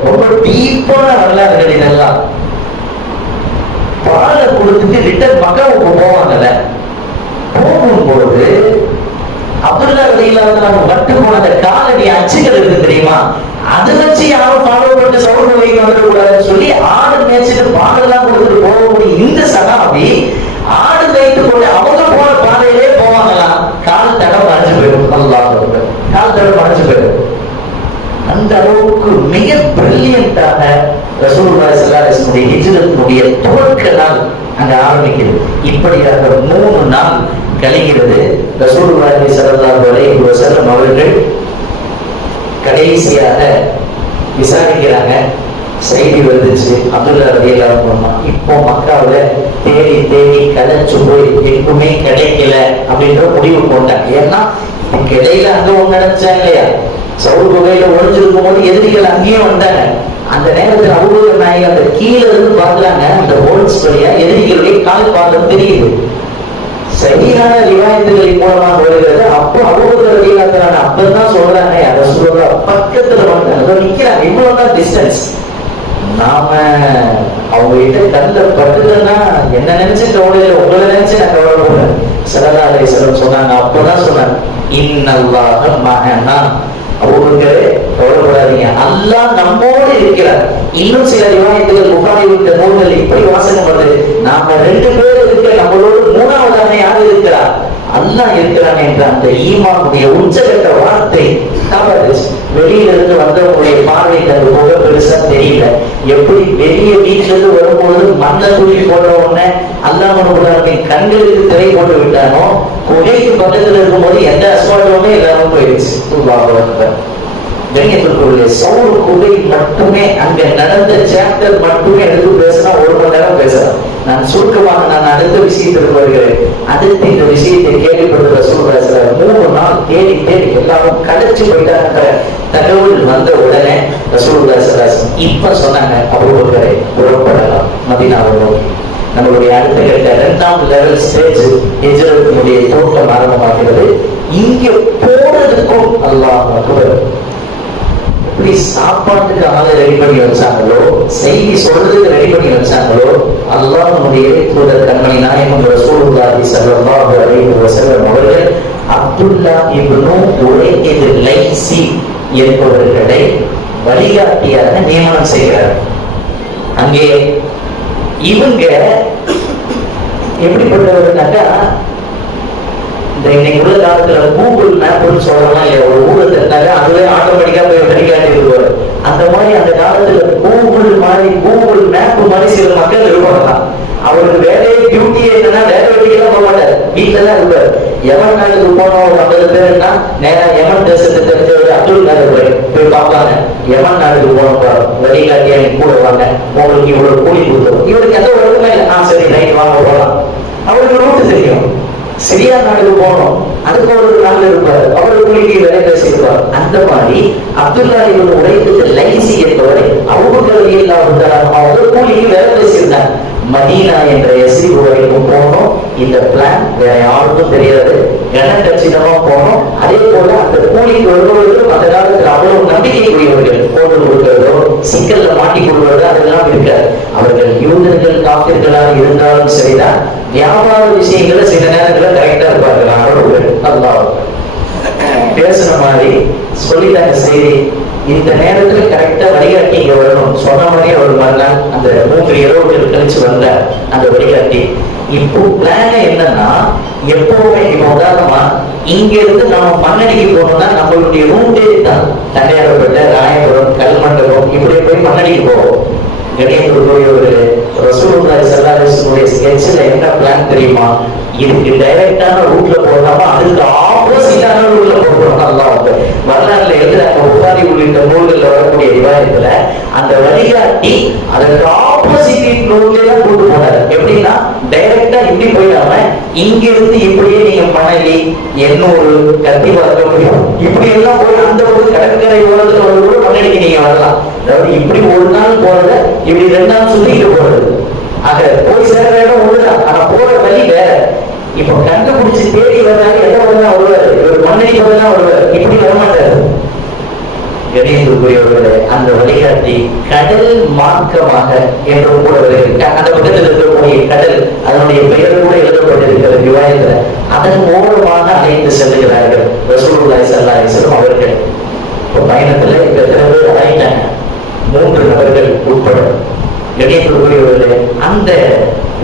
ரொம்ப டீப்பான வரலாறுகள் இதெல்லாம். பாலை கொடுத்துட்டு ரிட்டர்ன் மக்காவுக்கு போவாங்கல்ல, போகும்போது அப்துல்லா ரலியல்லாஹு தஆலா வட்டு போன அந்த காலடி அச்சுகள் இருக்கு தெரியுமா, அதை வச்சு யாரும் ஃபாலோ பண்ணிட்டு சவுல் குகைக்கு வந்துடக்கூடாதுன்னு சொல்லி ஆடு மேய்ச்சிட்டு பாலெல்லாம் கொடுத்துட்டு போகக்கூடிய இந்த சகாபி ஆடு மேய்த்து கொண்டு அவங்க போன பாதையிலே போவாங்களாம். கால் தடம் மறைஞ்சு போயிடும். அல்லாஹ் கால் தடம் மறைஞ்சு போயிடும். அந்த அளவுக்கு மிக பிரில்லியண்டாக ரசூலுல்லாஹி ஸல்லல்லாஹு அலைஹி வஸல்லம் ஹிஜ்ரத்தினுடைய துவக்க நாள் அங்க ஆரம்பிக்கிறது. இப்படியாக 3 நாள் கழிகிறது. ரசூலுல்லாஹி ஸல்லல்லாஹு அலைஹி வஸல்லம் அவர்கள் கடைசியாக விசாரிக்கிறாங்க. செய்தி வந்துச்சு, அப்துல்லா ரலியல்லாஹு அன்ஹு இப்போ மக்காவுல தேடி தேடி கலைச்சு போய் எங்குமே கிடைக்கல அப்படின்ற முடிவு கொண்டாங்க. ஏன்னா கிடையில அங்க ஒண்ணு நினைச்சாங்க இல்லையா, சவுல் குகையில ஒழிஞ்சிருக்கும் போது எதிரிகள் அங்கேயும் வந்தாங்க. அந்த நேரத்தில் அபூபக்கர் நாயகம் அந்த கீழே இருந்து பாக்குறாங்க, அந்த ஹோல்ஸ் வழியா எதிரிகளுடைய கால் பாதம் தெரியுது. சரியான ரிவாயத்துகளின் மூலமாக வருகிறது. அப்போ அபூபக்கர் ரலியல்லாஹு அன்ஹு அப்பதான் சொல்றாங்க, ரசூலுல்லாஹ் பக்கத்துல வந்து நிக்கிறாங்க, இவ்வளவுதான் டிஸ்டன்ஸ். நாம அவங்க கிட்ட கண்ட பட்டுதுன்னா என்ன நினைச்சு கவலையில, உங்களை நினைச்சு நான் கவலைப்படுறேன். ஸல்லல்லாஹு அலைஹி வஸல்லம் சொன்னாங்க, அப்பதான் சொன்னாங்க, இன்னல்லாஹ மஅனா, அபூபக்கரே கவலைப்படாதீங்க, அல்லாஹ் நம்மோடு இருக்கிறார். இன்னும் சில ரிவாயத்துகள் புகாரி உள்ள நூல்கள் இப்படி வாசகம் வருது, நாம 2 பேர் இருக்க, நம்மளோடு 3ஆவதாக யார் இருக்கிறார், அல்லாஹ் இருக்கிறான் என்ற அந்த ஈமானுடைய உச்சகட்ட வார்த்தை காப்பாற்றுச்சு. வெளியில இருந்து வந்தவங்களுடைய பார்வைக்கு அது போக பெருசா தெரியல. எப்படி வெளிய வீட்டுல இருந்து வரும்போது மண்ணை தூக்கி போட்ட உடனே அல்லாஹ் கண்களுக்கு திரை போட்டு விட்டானோ, குகைக்கு பக்கத்துல இருக்கும்போது எந்த அஸ்வாட்டமுமே எல்லாரும் போயிடுச்சு. கண்ணியத்திற்குரிய சவுல் குகை மட்டுமே, அங்க நடந்த சாப்டர் மட்டுமே எடுத்து பேசினா 1 மணி நேரம் பேசலாம். நான் சுருக்கமாக நான் அடுத்த விஷயத்திற்கு வருகிறேன். அடுத்து இந்த விஷயத்தை கேள்விப்படுற ரசூலுல்லாஹி 3 நாள் தேடி தேடி எல்லாரும் கடைச்சு போயிட்டாங்க. தகவல் வந்த உடனே ரசூலுல்லாஹி இப்ப சொன்னாங்க, அபூபக்கரே புறப்படலாம் மதீனாவை நோக்கி. நம்மளுடைய அடுத்த கட்ட 2ஆம் லெவல் ஸ்டேஜ் ஹிஜ்ரத்தினுடைய தோட்டம் ஆரம்பமாகிறது. இங்க போறதுக்கும் அல்லாஹ் அக்பர். எப்படி சாப்பாட்டுக்கு ஆளை ரெடி பண்ணி வச்சாங்களோ, செய்தி சொல்றதுக்கு ரெடி பண்ணி வச்சாங்களோ, அல்லாஹ்வுடைய தூதர் கண்மணி நாயகம் ரசூலுல்லாஹி ஸல்லல்லாஹு அலைஹி வஸல்லம் அவர்கள் அப்துல்லா இப்னு உரையித் லைசி என்பவர்களை வழிகாட்டியாக நியமனம் செய்கிறார். அங்கே இவங்க எப்படிப்பட்டவர்னாக்கா, இந்த இன்னைக்கு உள்ள காலத்துல கூகுள் மேப்னு சொல்லலாம் இல்லையா, ஒரு ஊரை தட்டாங்க அதுவே ஆட்டோமேட்டிக்கா போய் வழிகாட்டி விடுவாரு. அந்த மாதிரி அந்த காலத்துல கூகுள் மாதிரி, கூகுள் மேப் மாதிரி சில மக்கள் இருப்பாங்க. அவருக்கு வேலையை டியூட்டி என்னன்னா வேற வெட்டிக்கெல்லாம் போக மாட்டார், வீட்டுல தான் இருப்பார். யமன் நாட்டுக்கு போனோம் ஒரு 50 பேருன்னா நேரா யமன் தேசத்தை தெரிஞ்சவர் அப்துல் காதர் போய் பார்ப்பாங்க. யமன் நாட்டுக்கு போனப்ப வழிகாட்டியா கூட வாங்க, உங்களுக்கு இவ்வளவு கூலி கொடுத்தோம். இவருக்கு எந்த ஒழுங்குமே இல்லை, சரி ரைட் வாங்க போகலாம். அவருக்கு ரூட்டு தெரியும். சிரியா நாட்டுக்கு போனோம், அதுக்கு ஒரு நாள் இருப்பார், அவரு கூலிக்கு வேலை பேசியிருப்பார். அந்த மாதிரி அப்துல்லா இவங்க உரைத்து லைசி என்பவரை அபூபக்கர் ரலியல்லாஹு அன்ஹு அவர் கூலிக்கு வேலை பேசியிருந்தார். மதீனா என்ற எஸ்ரிபு வரைக்கும் போனோம். இந்த பிளான் வேற யாருக்கும் தெரியாது, கனகச்சிதமா போனோம். அதே போல அந்த கூலிக்கு வருபவர்களும் அந்த காலத்தில் அவ்வளவு நம்பிக்கைக்குரியவர்கள். போட்டு கொடுக்கிறதோ சிக்கல்ல மாட்டிக் கொள்வதோ அதெல்லாம் இருக்காது. அவர்கள் யூதர்கள் காப்பிர்களாக இருந்தாலும் சரிதான், வியாபார விஷயங்களை சில நேரங்களில் கரெக்டா இருப்பார்கள். அல்லாஹ் பேசுன மாதிரி சொல்லிட்டாங்க செய்தி, இந்த நேரத்துல கரெக்டா வழிகாட்டி இங்க வரணும் சொன்ன மாதிரியே ஒரு மறுநாள் அந்த 3 இரவுகள் கழிச்சு வந்த அந்த வழிகாட்டி. இப்போ பிளான் என்னன்னா, எப்பவுமே இப்போ உதாரணமா இங்க இருந்து நம்ம மண்ணடிக்கு போனோம்னா நம்மளுடைய ரூட்டே தான் தண்டையாரப்பட்ட ராயபுரம் கல்மண்டபம் இப்படி போய் மண்ணடிக்கு போவோம். கணேசனுடைய ரசூலுல்லாஹி ஸல்லல்லாஹு அலைஹி வஸல்லம் ஸ்கெட்ச்ல என்ன பிளான் தெரியுமா, இதுக்கு டைரக்டான ரூட்ல போகாம அதுக்கு ஆப்போசிட்டான ரூட்ல போறோம். அல்லாஹ் வரலாறுல எழுதுறாங்க, புகாரி உள்ளிட்ட நூல்கள்ல வரக்கூடிய ரிவாயத்துல அந்த வழிகாட்டி அதற்கு ஆப்போசிட் ரூட்ல தான் கூட்டு போனாரு. எப்படின்னா டைரக்டா இப்படி போயிடாம இங்க இருந்து இப்படியே நீங்க மணலி, எண்ணூறு, கத்திவாக்கம் இப்படி எல்லாம் போய் அந்த ஒரு கடற்கரை ஓரத்துல வந்து கூட மண்ணடிக்கு நீங்க வரலாம். அதாவது இப்படி ஒரு நாள் போறத இப்படி 2 நாள் சுத்திட்டு போறது. ஆக போய் சேர இடம் ஒண்ணுதான், ஆனா போற வழி வேற. இப்ப கண்டுபிடிச்சு தேடி வர்றாரு, என்ன பண்ணா வருவாரு, ஒரு மண்ணடி தான் வருவாரு, இப்படி வரமாட்டாரு. கணேசனுக்குரியவர்களே, அந்த வழிகாட்டி கடல் மார்க்கமாக என்றும் கூட அந்த பக்கத்தில் இருக்கக்கூடிய கடல், அதனுடைய பெயர் கூட எழுதப்பட்டிருக்கிறது ரிவாயத்துல. அதன் மூலமாக அழைத்து செல்லுகிறார்கள் ரசூலுல்லாஹி ஸல்லல்லாஹு அலைஹி வஸல்லம் அவர்கள். இப்ப பயணத்துல இப்ப எத்தனை பேர் ஆயிட்டாங்க, 3 நபர்கள் உட்பட. கணேசனுக்குரியவர்களே, அந்த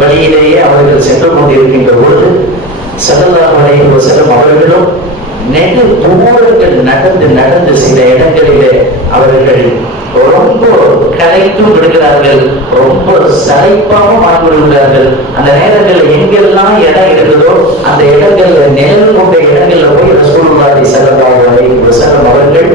வழியிலேயே அவர்கள் சென்று கொண்டிருக்கின்ற பொழுது ஸல்லல்லாஹு அலைஹி வஸல்லம் அவர்களும் நெடு தூரங்கள் நடந்து நடந்து சில இடங்களிலே அவர்கள் ரொம்ப கலைத்தும் விடுகிறார்கள், ரொம்ப சளைப்பாகவும் ஆக்கி விடுகிறார்கள். அந்த நேரங்களில் எங்கெல்லாம் இடம் இருக்குதோ அந்த இடங்கள்ல நிழல் கொண்ட இடங்கள்ல போய் ரசூலுல்லாஹி ஸல்லல்லாஹு அலைஹி வஸல்லம் அவர்கள்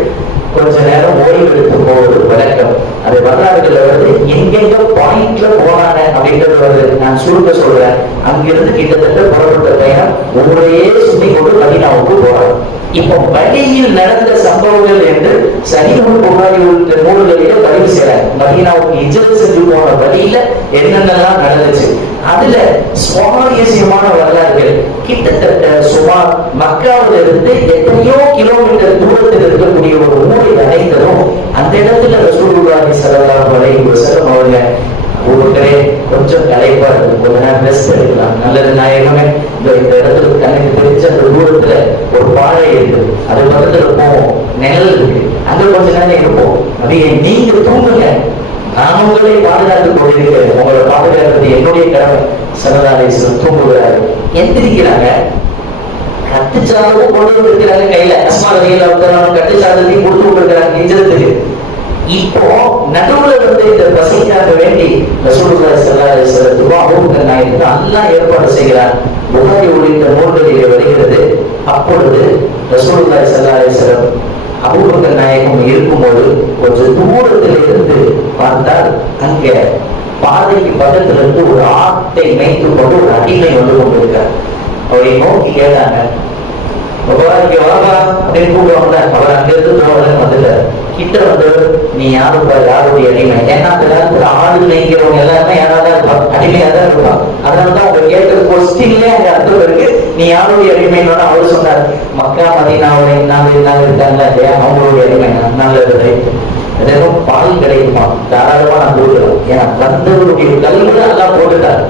கொஞ்ச நேரம் ஓய்வு எடுத்து போவது வழக்கம். அது வரலாறுகள் வருது. எங்கெங்க பாயிண்ட்ல போனாங்க அப்படின்றது வருது. நான் சுருக்க சொல்றேன். அங்கிருந்து கிட்டத்தட்ட புறப்பட்ட பயணம் ஊரையே சுத்தி கொண்டு மதீனாவுக்கு போறாங்க. இப்போ வழியில் நடந்த சம்பவங்கள் என்று சஹீஹுல் புகாரி உள்ள நூல்களிலே பதிவு செய்யறாங்க. மதீனாவுக்கு ஹிஜ்ரத் செஞ்சு போன வழியில என்னென்னலாம் நடந்துச்சு. அதுல சுவாரஸ்யமான வரலாறுகள். கிட்டத்தட்ட சுமார் மக்காவில இருந்து எத்தனையோ கிலோமீட்டர் தூரத்தில் இருக்கக்கூடிய ஒரு ஊரை அடைந்ததும் அந்த இடத்துல ரசூலுல்லாஹி ஸல்லல்லாஹு அலைஹி வஸல்லம் அவங்க ஊருக்கே கொஞ்சம் களைப்பா இருக்கு, கொஞ்ச நேரம் ரெஸ்ட் எடுக்கலாம், நல்லது நாயகமே. இந்த இடத்துல கண்ணுக்கு தெரிஞ்ச அந்த தூரத்துல ஒரு பாறை இருக்கு, அது பக்கத்துல போவோம், நிழல் இருக்கு, அங்க கொஞ்ச நேரம் இருப்போம். அப்படியே நீங்க தூங்குங்க, நான் உங்களை பாதுகாத்துக் கொண்டிருக்கிறேன், உங்களை பாதுகாக்கிறது என்னுடைய கடமை. ஸல்லல்லாஹு அலைஹி வஸல்லம் தூங்குகிறாரு. எந்திரிக்கிறாங்க, கட்டுச்சாதமும் கொண்டு வந்திருக்கிறாங்க கையில. அஸ்மா ரலியல்லாஹு தஆலா கட்டுச்சாதத்தையும் கொடுத்து கொண்டிருக்கிறாங்க ஹிஜ்ரத்துக்கு. இப்போ நடுவுல வந்து இந்த பசிக்காக வேண்டி ரசூலுல்லாஹி ஸல்லல்லாஹு அலைஹி வஸல்லம் அபூபக்கர் நாயகம் அல்லாஹ் ஏற்பாடு செய்கிறார். புகாரி உள்ளிட்ட நூல்களிலே வருகிறது. அப்பொழுது ரசூலுல்லாஹி ஸல்லல்லாஹு அலைஹி வஸல்லம் அபூபக்கர் நாயகம் இருக்கும்போது கொஞ்சம் தூரத்தில் இருந்து பார்த்தால் அங்கே பாதைக்கு பக்கத்துல இருந்து ஒரு ஆட்டை மேய்த்து கொண்டு ஒரு அடிமை வந்து கொண்டிருக்கார். அவரை நோக்கி கேட்டாங்க, இங்க வாங்க அப்படின்னு கூப்பிடுவாங்க. அவர் அங்கிருந்து தோழன் வந்துட்டார். கிட்ட வந்து நீ யாருப்பா, யாருடைய அடிமை? ஏன்னா அந்த காலத்துல ஆடு மேய்க்கிறவங்க எல்லாருமே யாராதான் இருப்பாங்க, அடிமையா தான் இருப்பாங்க. அதனாலதான் அவங்க கேட்கிற கொஸ்டின்ல அங்க அர்த்தம் இருக்கு. நீ யாருடைய அடிமைன்னு அவர் சொன்னார், மக்கா மதீனாவுடைய இருக்காங்க இல்லையா, அவங்களுடைய அடிமை. நல்லது, ஏதும் பால் கிடைக்குமா, தாராளமா நான் கொடுக்குறோம். ஏன்னா வந்தவருடைய கல்வியை எல்லாம் போட்டுட்டார்.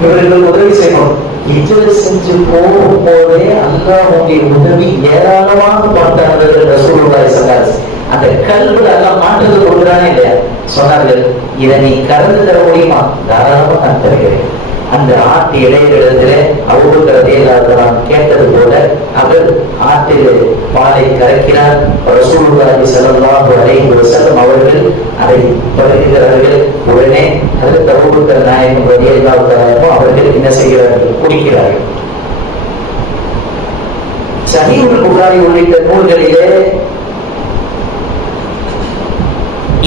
இவர்கள் உதவி செய்யணும். ஹிஜ்ரத் செஞ்சு போகும்போதே அல்லாஹ்வுடைய உதவி ஏராளமாக பார்த்தார்கள் ரசூலுல்லாஹி ஸல்லல்லாஹு அலைஹி வஸல்லம். அந்த கல்வில எல்லாம் மாற்றது கொடுக்குறானே இல்லையா, சொன்னார்கள், இதை நீ கறந்து தர முடியுமா? தாராளமா நான் தருகிறேன். அந்த ஆட்டு இடையிடத்திலே அபூபக்கர் ரலியல்லாஹு அன்ஹு கேட்டது போல அவர் ஆட்டில் பாலை கறக்கிறார். ரசூலுல்லாஹி ஸல்லல்லாஹு அலைஹி வஸல்லம் அவர்கள் அதை பருகுகிறார்கள். உடனே ஹஜ்ரத் அபூபக்கர் நாயகம் ரலியல்லாஹு அன்ஹு அவர்கள் என்ன செய்கிறார்கள்? குடிக்கிறார்கள். சஹீஹுல் புகாரி உள்ளிட்ட நூல்களிலே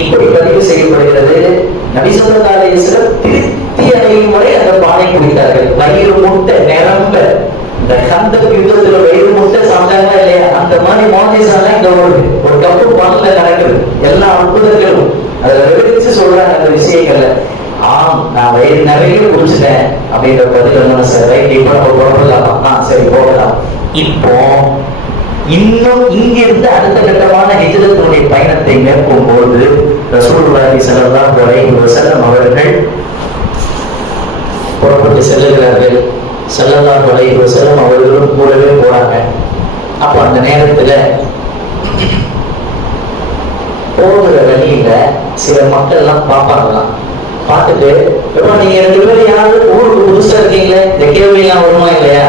இப்படி பதிவு செய்யப்படுகிறது. நபி ஸல்லல்லாஹு அலைஹி வஸல்லம் திருப்தி அடையும் வரை அந்த பாலை குடித்தார்கள். வயிறு முட்டை நிரம்ப, இந்த கந்தக் யுத்தத்துல வயிறு முட்டை சாப்பிட்டாங்க இல்லையா, அந்த மாதிரி மோஜிசாலாம் இங்க ஒரு கப்பு பால்ல நடக்குது. எல்லா அற்புதங்களும் அதுல விவரிச்சு சொல்றாங்க அந்த விஷயங்கள்ல. ஆம், நான் வயிறு நிறைய குடிச்சிட்டேன் அப்படின்ற பதில் சார். ரைட், இப்ப நம்ம போகலாமா? சரி போகலாம். இப்போ இன்னும் இங்கிருந்து அடுத்த கட்டமான ஹிஜ்ரத்தினுடைய பயணத்தை மேற்கொள்ளும்போது ரசூலுல்லாஹி ஸல்லல்லாஹு அலைஹி வஸல்லம் அவர்கள் புறப்பட்டு செல்லுகிறார்கள். ஸல்லல்லாஹு அலைஹி வஸல்லம் அவர்களும் கூடவே போறாங்க. அப்போ அந்த நேரத்துல போகிற வழியில சில மக்கள் எல்லாம் பார்ப்பாங்களாம். பார்த்துட்டு, எப்ப நீங்க 2 பேரும் யாரு ஊருக்கு புதுசா இருக்கீங்களே, இந்த கேள்வி எல்லாம் வருமா இல்லையா,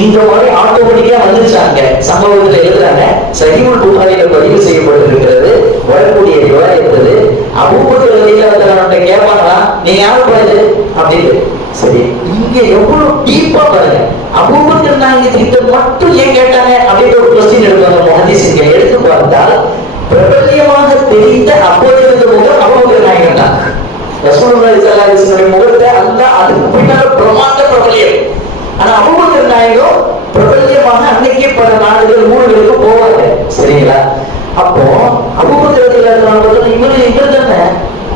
இந்த மாதிரி ஆட்டோமேட்டிக்கா வந்துருச்சாங்க. சம்பவத்துல எழுதுறாங்க. சஹீஹுல் புகாரியில பதிவு செய்யப்பட்டிருக்கிறது. வரக்கூடிய விவாதித்தது அபூபக்கர் ரலியல்லாஹு அன்ஹு கேட்பாங்களா, நீ யாரு பாரு அப்படின்னு. சரி, இங்க எவ்வளவு டீப்பா பாருங்க. அபூபக்கர் நாயகத்திட்ட மட்டும் ஏன் கேட்டாங்க அப்படின்ற ஒரு கொஸ்டின் எடுப்பாங்க முஹத்திஸீன்க. எடுத்து பார்த்தால் பிரபல்யமாக தெரிந்த அப்போது முகம் அபூபக்கர் நாயகம் தான். ரசூலுல்லாஹி ஸல்லல்லாஹு அலைஹி வஸல்லம் முகத்தை அல்லாஹ் அதுக்கு பின்னால பிரமாண்ட பிரபல்யம். ஆனா அபூபக்கர் நாயகம் பிரபல்யமாக அன்னைக்கே பல நாடுகள் ஊர்களுக்கு போவாங்க. சரிங்களா? அப்போ அபூபக்கர் ரலியல்லாஹு அன்ஹு இவர் தானே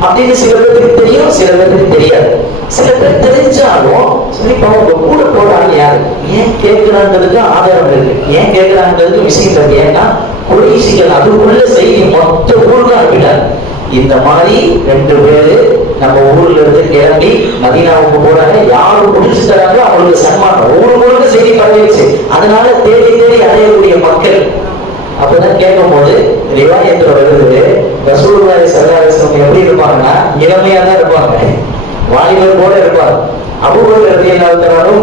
அப்படின்னு சில பேருக்கு தெரியும், சில பேருக்கு தெரியாது. சில பேர் தெரிஞ்சாலும் சரி, அவங்க கூட போறாங்க யாரு, ஏன் கேட்கிறாங்கிறதுக்கு ஆதாரம் இருக்கு, ஏன் கேட்கிறாங்கிறதுக்கு விஷயம் இருக்கு. ஏன்னா குறைஷிகள் அதுக்குள்ள செய்தி மொத்த ஊருக்கு அனுப்பிட்டாங்க. இந்த மாதிரி 2 பேரு நம்ம ஊர்ல இருந்து கிளம்பி மதீனாவுக்கு போறாங்க. யாரு குடிச்சு தராங்களோ அவங்களுக்கு சன்மானம் ஊரு முழுக்க செய்தி பரவிடுச்சு. அதனால தேடி தேடி அடையக்கூடிய மக்கள். அப்பதான் கேட்கும் போது ரிவாயத்துல வருது, ரசூலுல்லாஹி ஸல்லல்லாஹு அலைஹி வஸல்லம் எப்படி இருப்பாங்கன்னா இளமையா தான் இருப்பாங்க, வாலிபர் போல இருப்பாங்க. அபூபக்கர் ரலியல்லாஹு அன்ஹு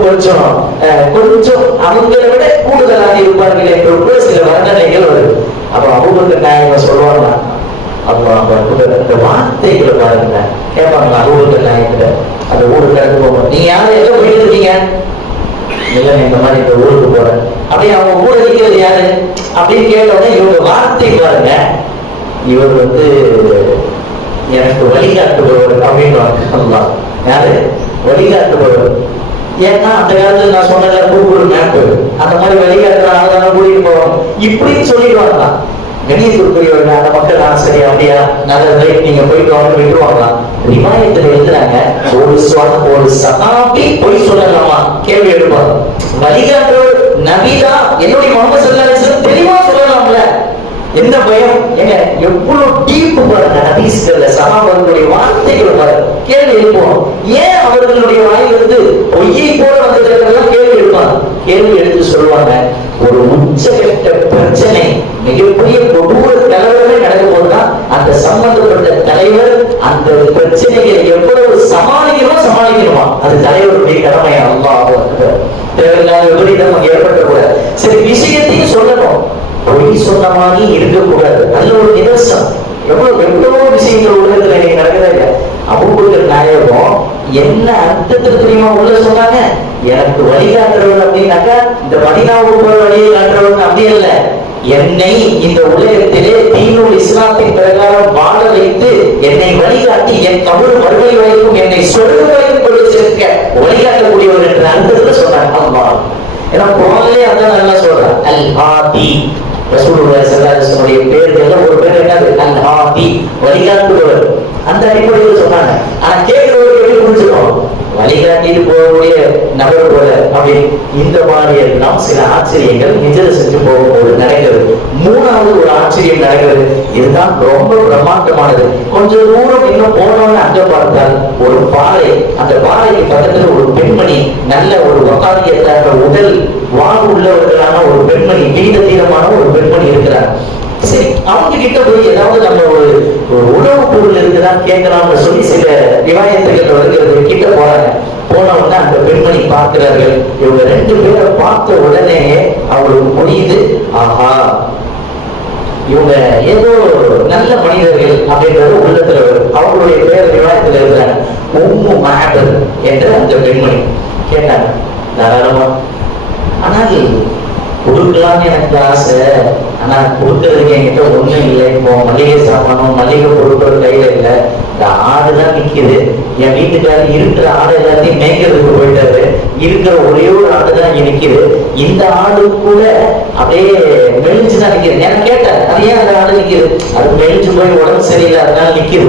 கொஞ்சம் அவங்களை விட கூடுதலாக இருப்பார்கள் என்று சில வர்ணனைகள் வருது. அப்ப அபூபக்கர் நாயகம் சொல்லுவாங்க, அல்லாஹ் இந்த வார்த்தைகளை பாருங்க. கேட்பாங்க அலுவலக நாயத்துல அந்த ஊருக்கு கடந்து போவோம், நீங்க யாரும் எங்க போயிட்டு இருக்கீங்க? இல்லை இந்த மாதிரி இந்த ஊருக்கு போறேன். அப்படியே அவங்க ஊர் அடிக்கிறது யாரு அப்படின்னு கேட்டோடனே இவங்க வார்த்தை பாருங்க, இவர் எனக்கு வழிகாட்டுபவர் அப்படின்னு யாரு வழிகாட்டுபவர். ஏன்னா அந்த காலத்துல நான் சொன்னல கூகுள் மேப் அந்த மாதிரி வழிகாட்டுறாங்க கூட்டிட்டு போவோம் இப்படின்னு சொல்லிடுவாங்க. கணியத்திற்குரியவர்கள் அந்த மக்கள் சரி அப்படியா நல்லது நீங்க போயிட்டு வாங்க விட்டுருவாங்க. ரிவாயத்துல எழுதுறாங்க, ஒரு சஹாபி போய் சொல்லலாமா கேள்வி எழுப்பாங்க. வழிகாட்டுறவர் நபிதா என்னுடைய முகமது ஸல்லல்லாஹு அலைஹி வஸல்லம் தெளிவா சொல்லலாம்ல, என்ன பயம்? ஏங்க எவ்வளவு டீப் பாருங்க ஹதீஸ்கள்ல சஹாபாக்களுடைய வார்த்தைகளை பாருங்க. கேள்வி எழுப்புவோம். ஏன் அவர்களுடைய வாயிலிருந்து பொய்யை போல வந்ததெல்லாம் கேள்வி எழுப்பாங்க. கேள்வி எடுத்து சொல்லுவாங்க, ஒரு உச்சகட்ட பிரச்சனை மிகப்பெரிய கொடூர கலவரமே நடக்கும் போதுதான் அந்த சம்பந்தப்பட்ட தலைவர் அந்த பிரச்சனைகளை எவ்வளவு சமாளிக்கணுமா அது தலைவருடைய கடமை. அல்லாஹ் தேவையில்லாத விபரீதம் ஏற்பட்ட கூட சரி விஷயத்தையும் சொல்லணும், பொய் சொன்ன மாதிரி இருக்கக்கூடாது. நல்ல ஒரு நிதர்சனம். எவ்வளவோ விஷயங்கள் உலகத்துல நீங்க நடக்குதா? அபூபக்கர் நாயகம் என்ன அர்த்தத்துல தெரியுமா உள்ள சொன்னாங்க, எனக்கு வழிகாட்டுறவன் அப்படின்னாக்கா இந்த மதீனாவுக்கு போற வழியை காட்டுறவன் அப்படி இல்ல, என்னை இந்த உலகத்திலே தீனுல் இஸ்லாத்தின் பிரகாரம் வாழ வைத்து என்னை வழிகாட்டி என் கபர் மறுமை வரைக்கும் என்னை சொர்க்க வரைக்கும் கொண்டு சேர்க்க வழிகாட்டக்கூடியவர் என்ற அர்த்தத்துல சொன்னாங்க. அல்லாஹ் ஏன்னா குர்ஆன்லயே அதான் நல்லா சொல்றான், அல் ஹாதி. ரசூலுல்லாஹி ஸல்லல்லாஹு அலைஹி வஸல்லம் பேர்கள்ல ஒரு பேர் என்னது? அல் ஹாதி, வழிகாட்டுபவர். அந்த அடிப்படையில் சொன்னாங்க. ஆனா கேட்கிறவருக்கு எப்படி புரிஞ்சுக்கணும்? வழிகாட்டிட்டு போகக்கூடிய நபர் போல அப்படி இந்த மாதிரி எல்லாம் சில ஆச்சரியங்கள் நிஜத்தை செஞ்சு போகும்போது நடக்கிறது. மூணாவது ஒரு ஆச்சரியம் நடக்கிறது, இதுதான் ரொம்ப பிரம்மாண்டமானது. கொஞ்சம் தூரம் இன்னும் போனோன்னு அங்க பார்த்தால் ஒரு பாறை, அந்த பாறைக்கு பக்கத்துல ஒரு பெண்மணி, நல்ல ஒரு வகாரியத்தான உடல் வாழ்வு உள்ளவர்களான ஒரு பெண்மணி, வீத தீரமான ஒரு பெண்மணி இருக்கிறார். சரி, அவங்க கிட்ட போய் ஏதாவது நம்ம ஒரு உணவு பொருள் இருக்குதான் கேட்கலாம்னு சொல்லி சில விவாயத்துகள் வருகிறது. கிட்ட போறாங்க. போன உடனே அந்த பெண்மணி பார்க்கிறார்கள். இவங்க ரெண்டு பேரை பார்த்த உடனே அவங்களுக்கு புரியுது, ஆஹா இவங்க ஏதோ நல்ல மனிதர்கள் அப்படின்றது உள்ளத்துல வரும். அவங்களுடைய பேர் விவாயத்துல இருக்கிறாங்க. உம்மு மஹபத் என்ற அந்த பெண்மணி கேட்டாங்க, தாராளமா, ஆனால் கொடுக்கலாம்னு எனக்கு ஆசை, ஆனா கொடுக்கறதுக்கு என்கிட்ட ஒண்ணும் இல்லை. இப்போ மளிகை சாமானும் மளிகை பொருட்கள் கையில இல்லை. இந்த ஆடுதான் நிக்குது. என் வீட்டுக்காரர் இருக்கிற ஆடு எல்லாத்தையும் மேய்க்கிறதுக்கு போயிட்டாரு. இருக்கிற ஒரே ஒரு ஆடுதான் நிக்குது. இந்த ஆடு கூட அப்படியே மெலிஞ்சுதான் நிக்குது. எனக்கு கேட்டேன், அது ஏன் அந்த ஆடு நிக்குது? அது மெலிஞ்சு போய் உடம்பு சரியில்லை, அதனால நிக்குது.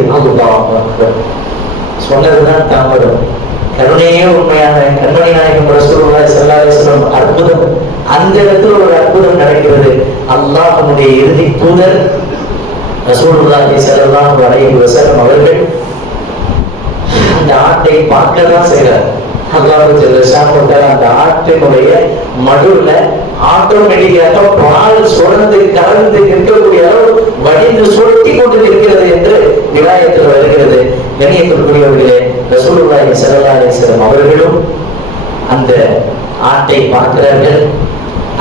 சொன்னதுதான் தாமதம். கருணையே உண்மையான கண்மணி நாயகம் ரசூலுல்லாஹி ஸல்லல்லாஹு அலைஹி வஸல்லம் அற்புதம். அந்த இடத்துல ஒரு அற்புதம் நடக்கிறது. அல்லாஹ்வுடைய இறுதி தூதர் ரசூலுல்லாஹி ஸல்லல்லாஹு அலைஹி வஸல்லம் அவர்கள் அந்த ஆட்டை பார்க்கதான் செய்கிறார். அல்லாஹ் ஜல்லஷானுஹு அந்த ஆட்டினுடைய மடுவுல ஆட்டோமேட்டிக்காக பால் சுரந்து கலந்து நிற்கக்கூடிய அளவு வடிந்து சொட்டி கொண்டு நிற்கிறது என்று விலாயத்தில் வருகிறது. கண்ணியத்திற்குரியவர்களே, ரசூலுல்லாஹி ஸல்லல்லாஹு அலைஹி வஸல்லம் அவர்களும் அந்த ஆட்டை பார்க்கிறார்கள்.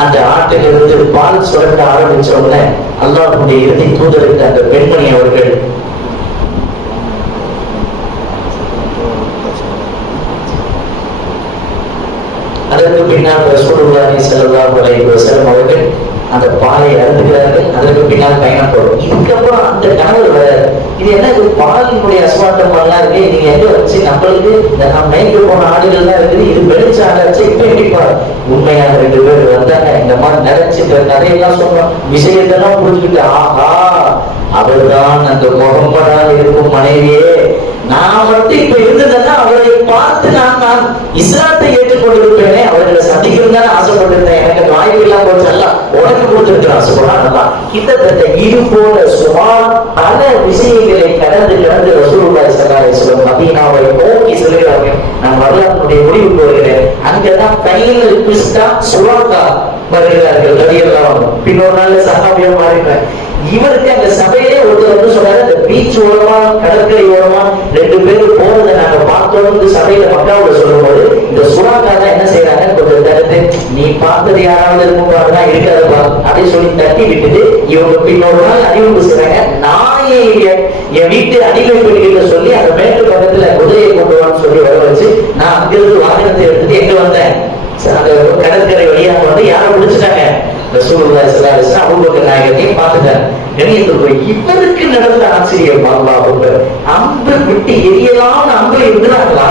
அந்த ஆட்டிலிருந்து பால் சுரக்க ஆரம்பிச்ச உடனே அல்லாஹ்வுடைய இறுதி தூதருக்கு அந்த பெண்மணி அவர்கள் அதற்கு பின்னால் ரசூலுல்லாஹி ஸல்லல்லாஹு அலைஹி வஸல்லம் அவர்கள் அந்த பாலை அருந்துகிறார்கள். அதற்கு பின்னால் பயணம் போடும். இதுக்கப்புறம் அந்த கனவு வராது. இது என்ன, இது பாலினுடைய அஸ்வாட்டம் எல்லாம் இருக்கு, நீங்க எங்க வச்சு நம்மளுக்கு நம்ம மேய்க்க போன ஆடுகள் தான் இருக்குது, இது வெளிச்ச ஆடாச்சு, இப்ப எப்படிப்பா? உண்மையான ரெண்டு பேர் வந்தாங்க, இந்த மாதிரி நினைச்சிட்டு கதையெல்லாம் சொன்னோம், விஷயத்தெல்லாம் புரிஞ்சுக்கிட்டு, ஆஹா அவர்தான் அந்த முகம்மதால் இருக்கும் மனைவியே, நான் மட்டும் இப்ப இருந்ததுன்னா அவரை பார்த்து நான் இஸ்லாத்தை ஏற்றுக்கொண்டிருப்பேனே, அவர்களை சந்திக்கணும் தான் ஆசைப்பட்டிருந்தேன், எனக்கு வாய்ப்பு எல்லாம் போச்சு, எல்லாம் உனக்கு கொடுத்திருக்கிறான். சுபஹானல்லாஹ். கிட்டத்தட்ட இது போல சுமார் பல விஷயங்களை கடந்து ரசூலுல்லாஹி ஸல்லல்லாஹு அலைஹி வஸல்லம் மதீனாவை நோக்கி செல்கிறார்கள். நான் வரலாற்றுடைய முடிவுக்கு வருகிறேன். அங்கதான் கையில் கிறிஸ்தா சுவாக்கா வருகிறார்கள் ரலியல்லாஹு அன்ஹு. பின்னொரு நாள்ல சஹாபியா மாறினார். இவருக்கு அந்த சபையிலே ஒருத்தர் வந்து சொன்னாரு, அந்த பீச் ஓரமா கடற்கரை ஓரமா ரெண்டு பேரும் போறதை நாங்க பார்த்தோம் சபையில மக்காவோட சொல்லும் போது இந்த சுறாக்கா தான் என்ன செய்யறாங்க, கொஞ்சம் தடுத்து, நீ பார்த்தது யாராவது இருக்கும் பாருதான் இருக்காதுப்பா அப்படின்னு சொல்லி தட்டி விட்டுட்டு இவங்க பின்னொரு நாள் அறிவிப்பு செய்றாங்க, நான் என் வீட்டு அடிமை பெட்டிகிட்ட சொல்லி அந்த மேட்டு பக்கத்துல குதிரையை கொண்டு வான்னு சொல்லி வர வச்சு நான் அங்கிருந்து வாகனத்தை எடுத்துட்டு எங்க வந்தேன், அந்த கடற்கரை வழியாக வந்து யாரை பிடிச்சிட்டாங்க, ரசூலுல்லாஹி ஸல்லல்லாஹு அலைஹி வஸல்லம் அபூபக்கர் நாயகத்தையும் பார்த்துட்டாங்க. இவருக்கு நடந்த ஆச்சரியம், அல்லாஹ் அம்பு விட்டு எரியலாம்னு அம்பு இருந்தாங்களா,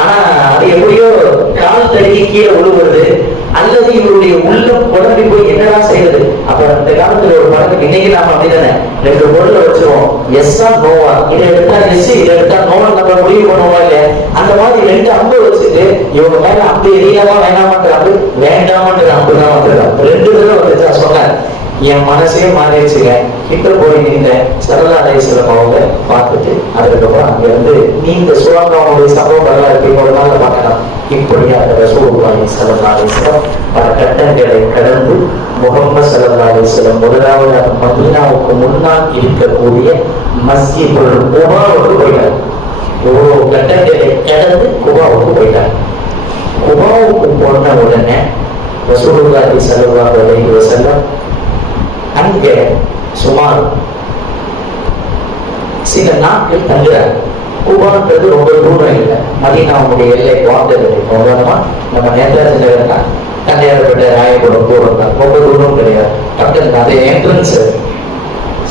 ஆனா அது எப்படியோ கால் தடுக்கி கீழே விழுவுறது, அல்லது இவருடைய உள்ளம் குழம்பி போய் என்னடா செய்யறது. அப்ப அந்த காலத்துல ஒரு படத்துக்கு, இன்னைக்கு நாம அப்படிதானே ரெண்டு பொருளை வச்சிருவோம், எஸ்ஸா நோவா, இதை எடுத்தா எஸ், இதை எடுத்தா நோவா, நம்ம முடிவு பண்ணுவோம் இல்லையா. அந்த மாதிரி ரெண்டு அம்பு வச்சுட்டு இவங்க மேல அம்பு எரியலாமா வேணாமான்ற அம்பு, வேண்டாமன்ற அம்பு தான் வந்துடுறான். ரெண்டு தடவை வந்துச்சா சொன்னார், என் மனசே மாறிடுச்சுங்க. கிட்ட போய் நின்ற ஸல்லல்லாஹு அலைஹி வஸல்லம் அவங்க பார்த்துட்டு அதுக்கப்புறம் அங்க இருந்து நீ இந்த சுவாமியோட சம்பவம் வரலாறு ஒரு நாள் பார்க்கலாம். இப்படியாக ரசூலுல்லாஹி ஸல்லல்லாஹு அலைஹி வஸல்லம் பல கட்டங்களை கடந்து முஹம்மது ஸல்லல்லாஹு அலைஹி வஸல்லம் முதலாவது மதீனாவுக்கு முன்னால் இருக்கக்கூடிய மஸ்ஜிதுல் குபாவுக்கு போயிட்டார். இவ்வளவு கட்டங்களை கடந்து குபாவுக்கு போயிட்டார். குபாவுக்கு போன உடனே ரசூலுல்லாஹி ஸல்லல்லாஹு அலைஹி வஸல்லம் அங்கே சுமார் சில நாட்கள் தங்குறாங்க. குபான்றது ரொம்ப தூரம் இல்லை, மதீனாவுடைய எல்லை வார்த்தை நம்ம நேதாஜி நகர்னா தண்டையாளப்பட்ட ராயபுரம் தூரம் தான், ரொம்ப தூரம் கிடையாது. பக்கத்தில் அதே என்ட்ரன்ஸ்.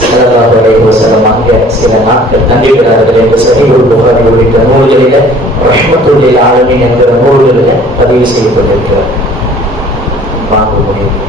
ஸல்லல்லாஹு அலைஹி வஸல்லம் அங்கே சில நாட்கள் தங்கிவிடார்கள் என்று சஹீஹுல் புகாரி உள்ளிட்ட நூல்களில ரஹ்மத்துல் ஆலமீன் என்கிற நூல்களில பதிவு செய்யப்பட்டிருக்கிறார். வாங்க முடியும்.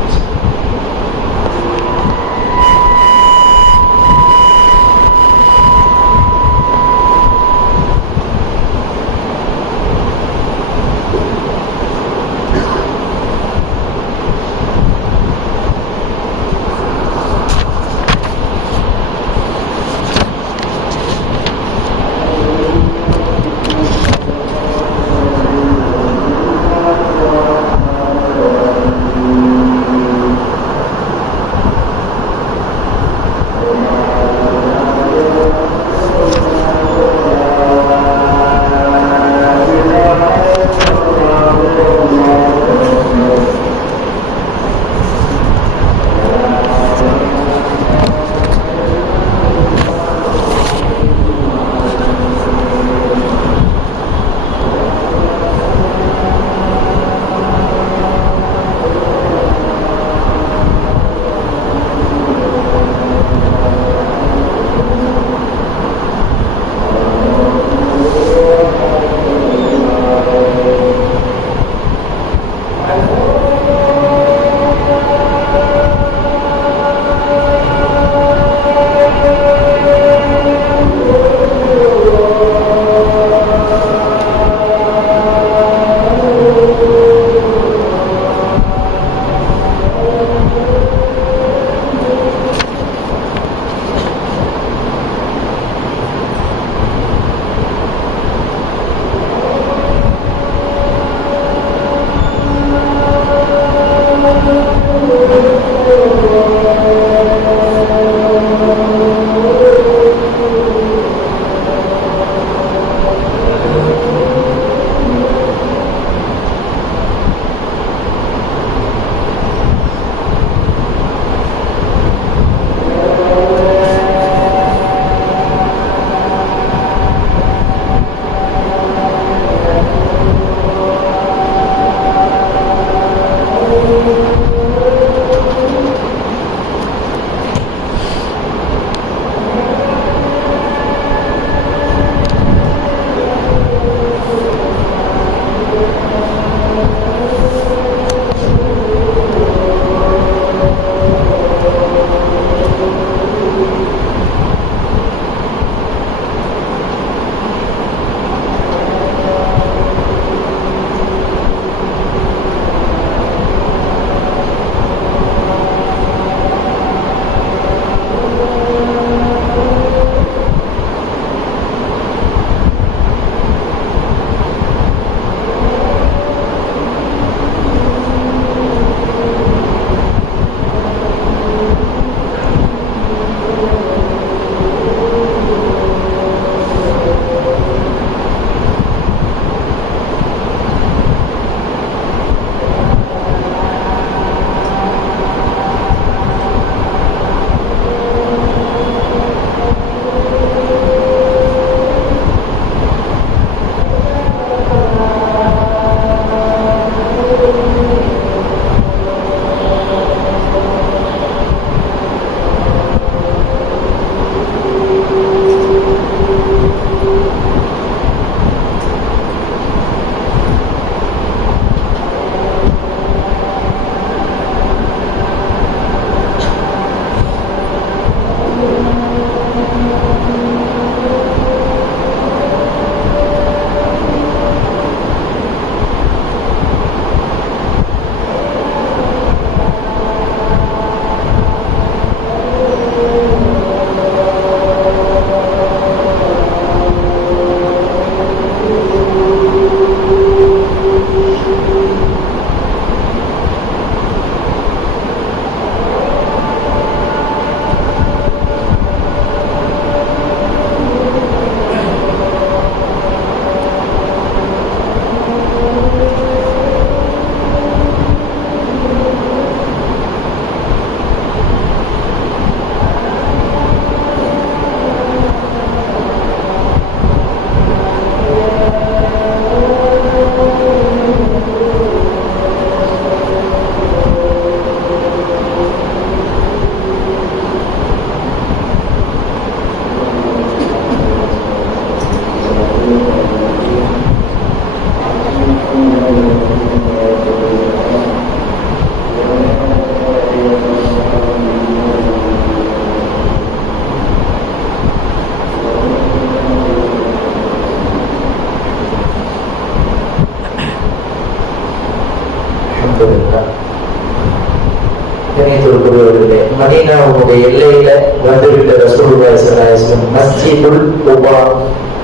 கண்ணியத்துக்குள்ளே மதீனாவுடைய எல்லையில வந்துவிட்ட ரசூலுல்லாஹி ஸல்லல்லாஹு அலைஹி வஸல்லம் மஸ்ஜிதுல் குபா,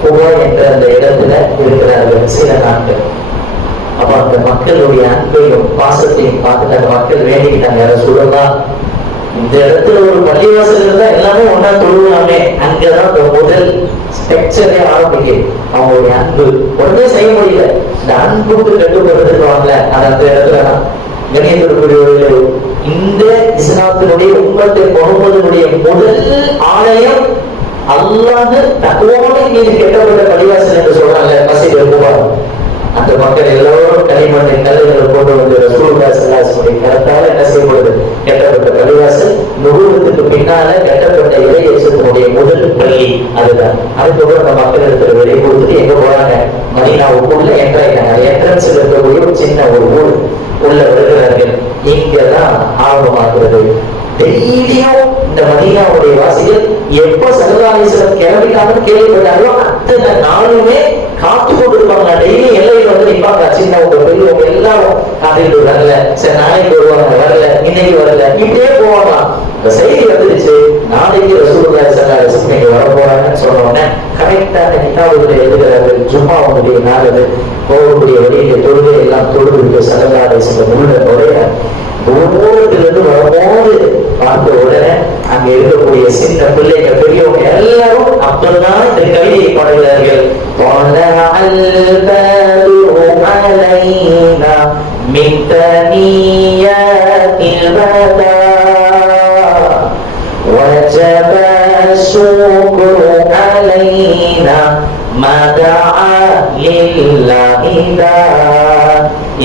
குபா என்ற அந்த இடத்துல இருக்கிறார்கள் சில நாட்கள். அப்ப அந்த மக்களுடைய அன்பையும் பாசத்தையும் பார்த்துட்டு அந்த மக்கள் வேண்டிக்கிட்டாங்க, ரசூலுல்லாஹ் இந்த இடத்துல ஒரு பள்ளிவாசல் இருந்தா எல்லாமே ஒன்னா தொழுவாமே. அங்கதான் இந்த முதல் ஸ்ட்ரக்சரே ஆரம்பிக்குது. அவங்களுடைய அன்பு ஒன்றுமே செய்ய முடியல, இந்த அன்புக்கு கட்டுப்படுத்துவாங்கல்ல அது அந்த இடத்துலதான். கணியத்திற்குரியவர்களே, இந்த இஸ்லாத்தினுடைய உம்மத்தை முகமதுடைய முதல் ஆலயம் அல்லாஹ் தக்குவாவை மீது கெட்டப்பட்ட பள்ளிவாசல் என்று சொல்றாங்க மஸ்ஜித் குபா. அந்த மக்கள் எல்லோரும் களிமண்ணை கல்லுகளை கொண்டு வந்து ரசூலுல்லாஹி ஸல்லல்லாஹு அலைஹி வஸல்லம் கரத்தால என்ன செய்யப்படுது, கட்டப்பட்ட பள்ளிவாசல். நுபுவத்துக்கு பின்னால கட்டப்பட்ட இறையேசத்தினுடைய முதல் பள்ளி அதுதான். அதுக்கப்புறம் அந்த மக்கள் இருக்கிற விலை கொடுத்துட்டு எங்க போறாங்க, மதீனாவுக்குள்ள என்ட்ராயிட்டாங்க. என்ட்ரன்ஸ்ல இருக்கக்கூடிய ஒரு சின்ன ஒரு ஊர் உள்ள வருகிறார்கள். இங்கதான் ஆரம்பமாகிறது. டெய்லியும் இந்த மதீனாவுடைய வாசிகள் எப்ப ஸல்லல்லாஹு அலைஹி வஸல்லம் கிளம்பிட்டாங்கன்னு கேள்விப்பட்டாங்களோ அத்தனை நாளுமே காத்து கொண்டிருப்பாங்க. டெய்லி எல்லையில் வந்து நிற்பாங்க. சின்னவங்க பெரியவங்க எல்லாரும் காத்துக்கிட்டு வரல, சரி நாளைக்கு வருவாங்க, வரல இன்னைக்கு வரல, இப்படியே போவாங்க. இந்த செய்தி வந்துருச்சு, நாளைக்கு ரசூலுல்லாஹி ஸல்லல்லாஹு அலைஹி வஸல்லம் இங்க வர போறாங்கன்னு சொன்ன உடனே கரெக்டான கிதாபுல எழுதுகிறார்கள். ஜும்மாவுடைய நாள் அது. போகக்கூடிய வழியில தொழுகை எல்லாம் தொழுது ஸல்லல்லாஹு அலைஹி வஸல்லம் உள்ள நுழைய தூரத்திலிருந்து வரும்போது பார்த்த உடனே அங்க இருக்கக்கூடிய சின்ன பிள்ளைங்க பெரியவங்க எல்லாரும் அப்பதான் இந்த கவிதையை பாடுகிறார்கள்.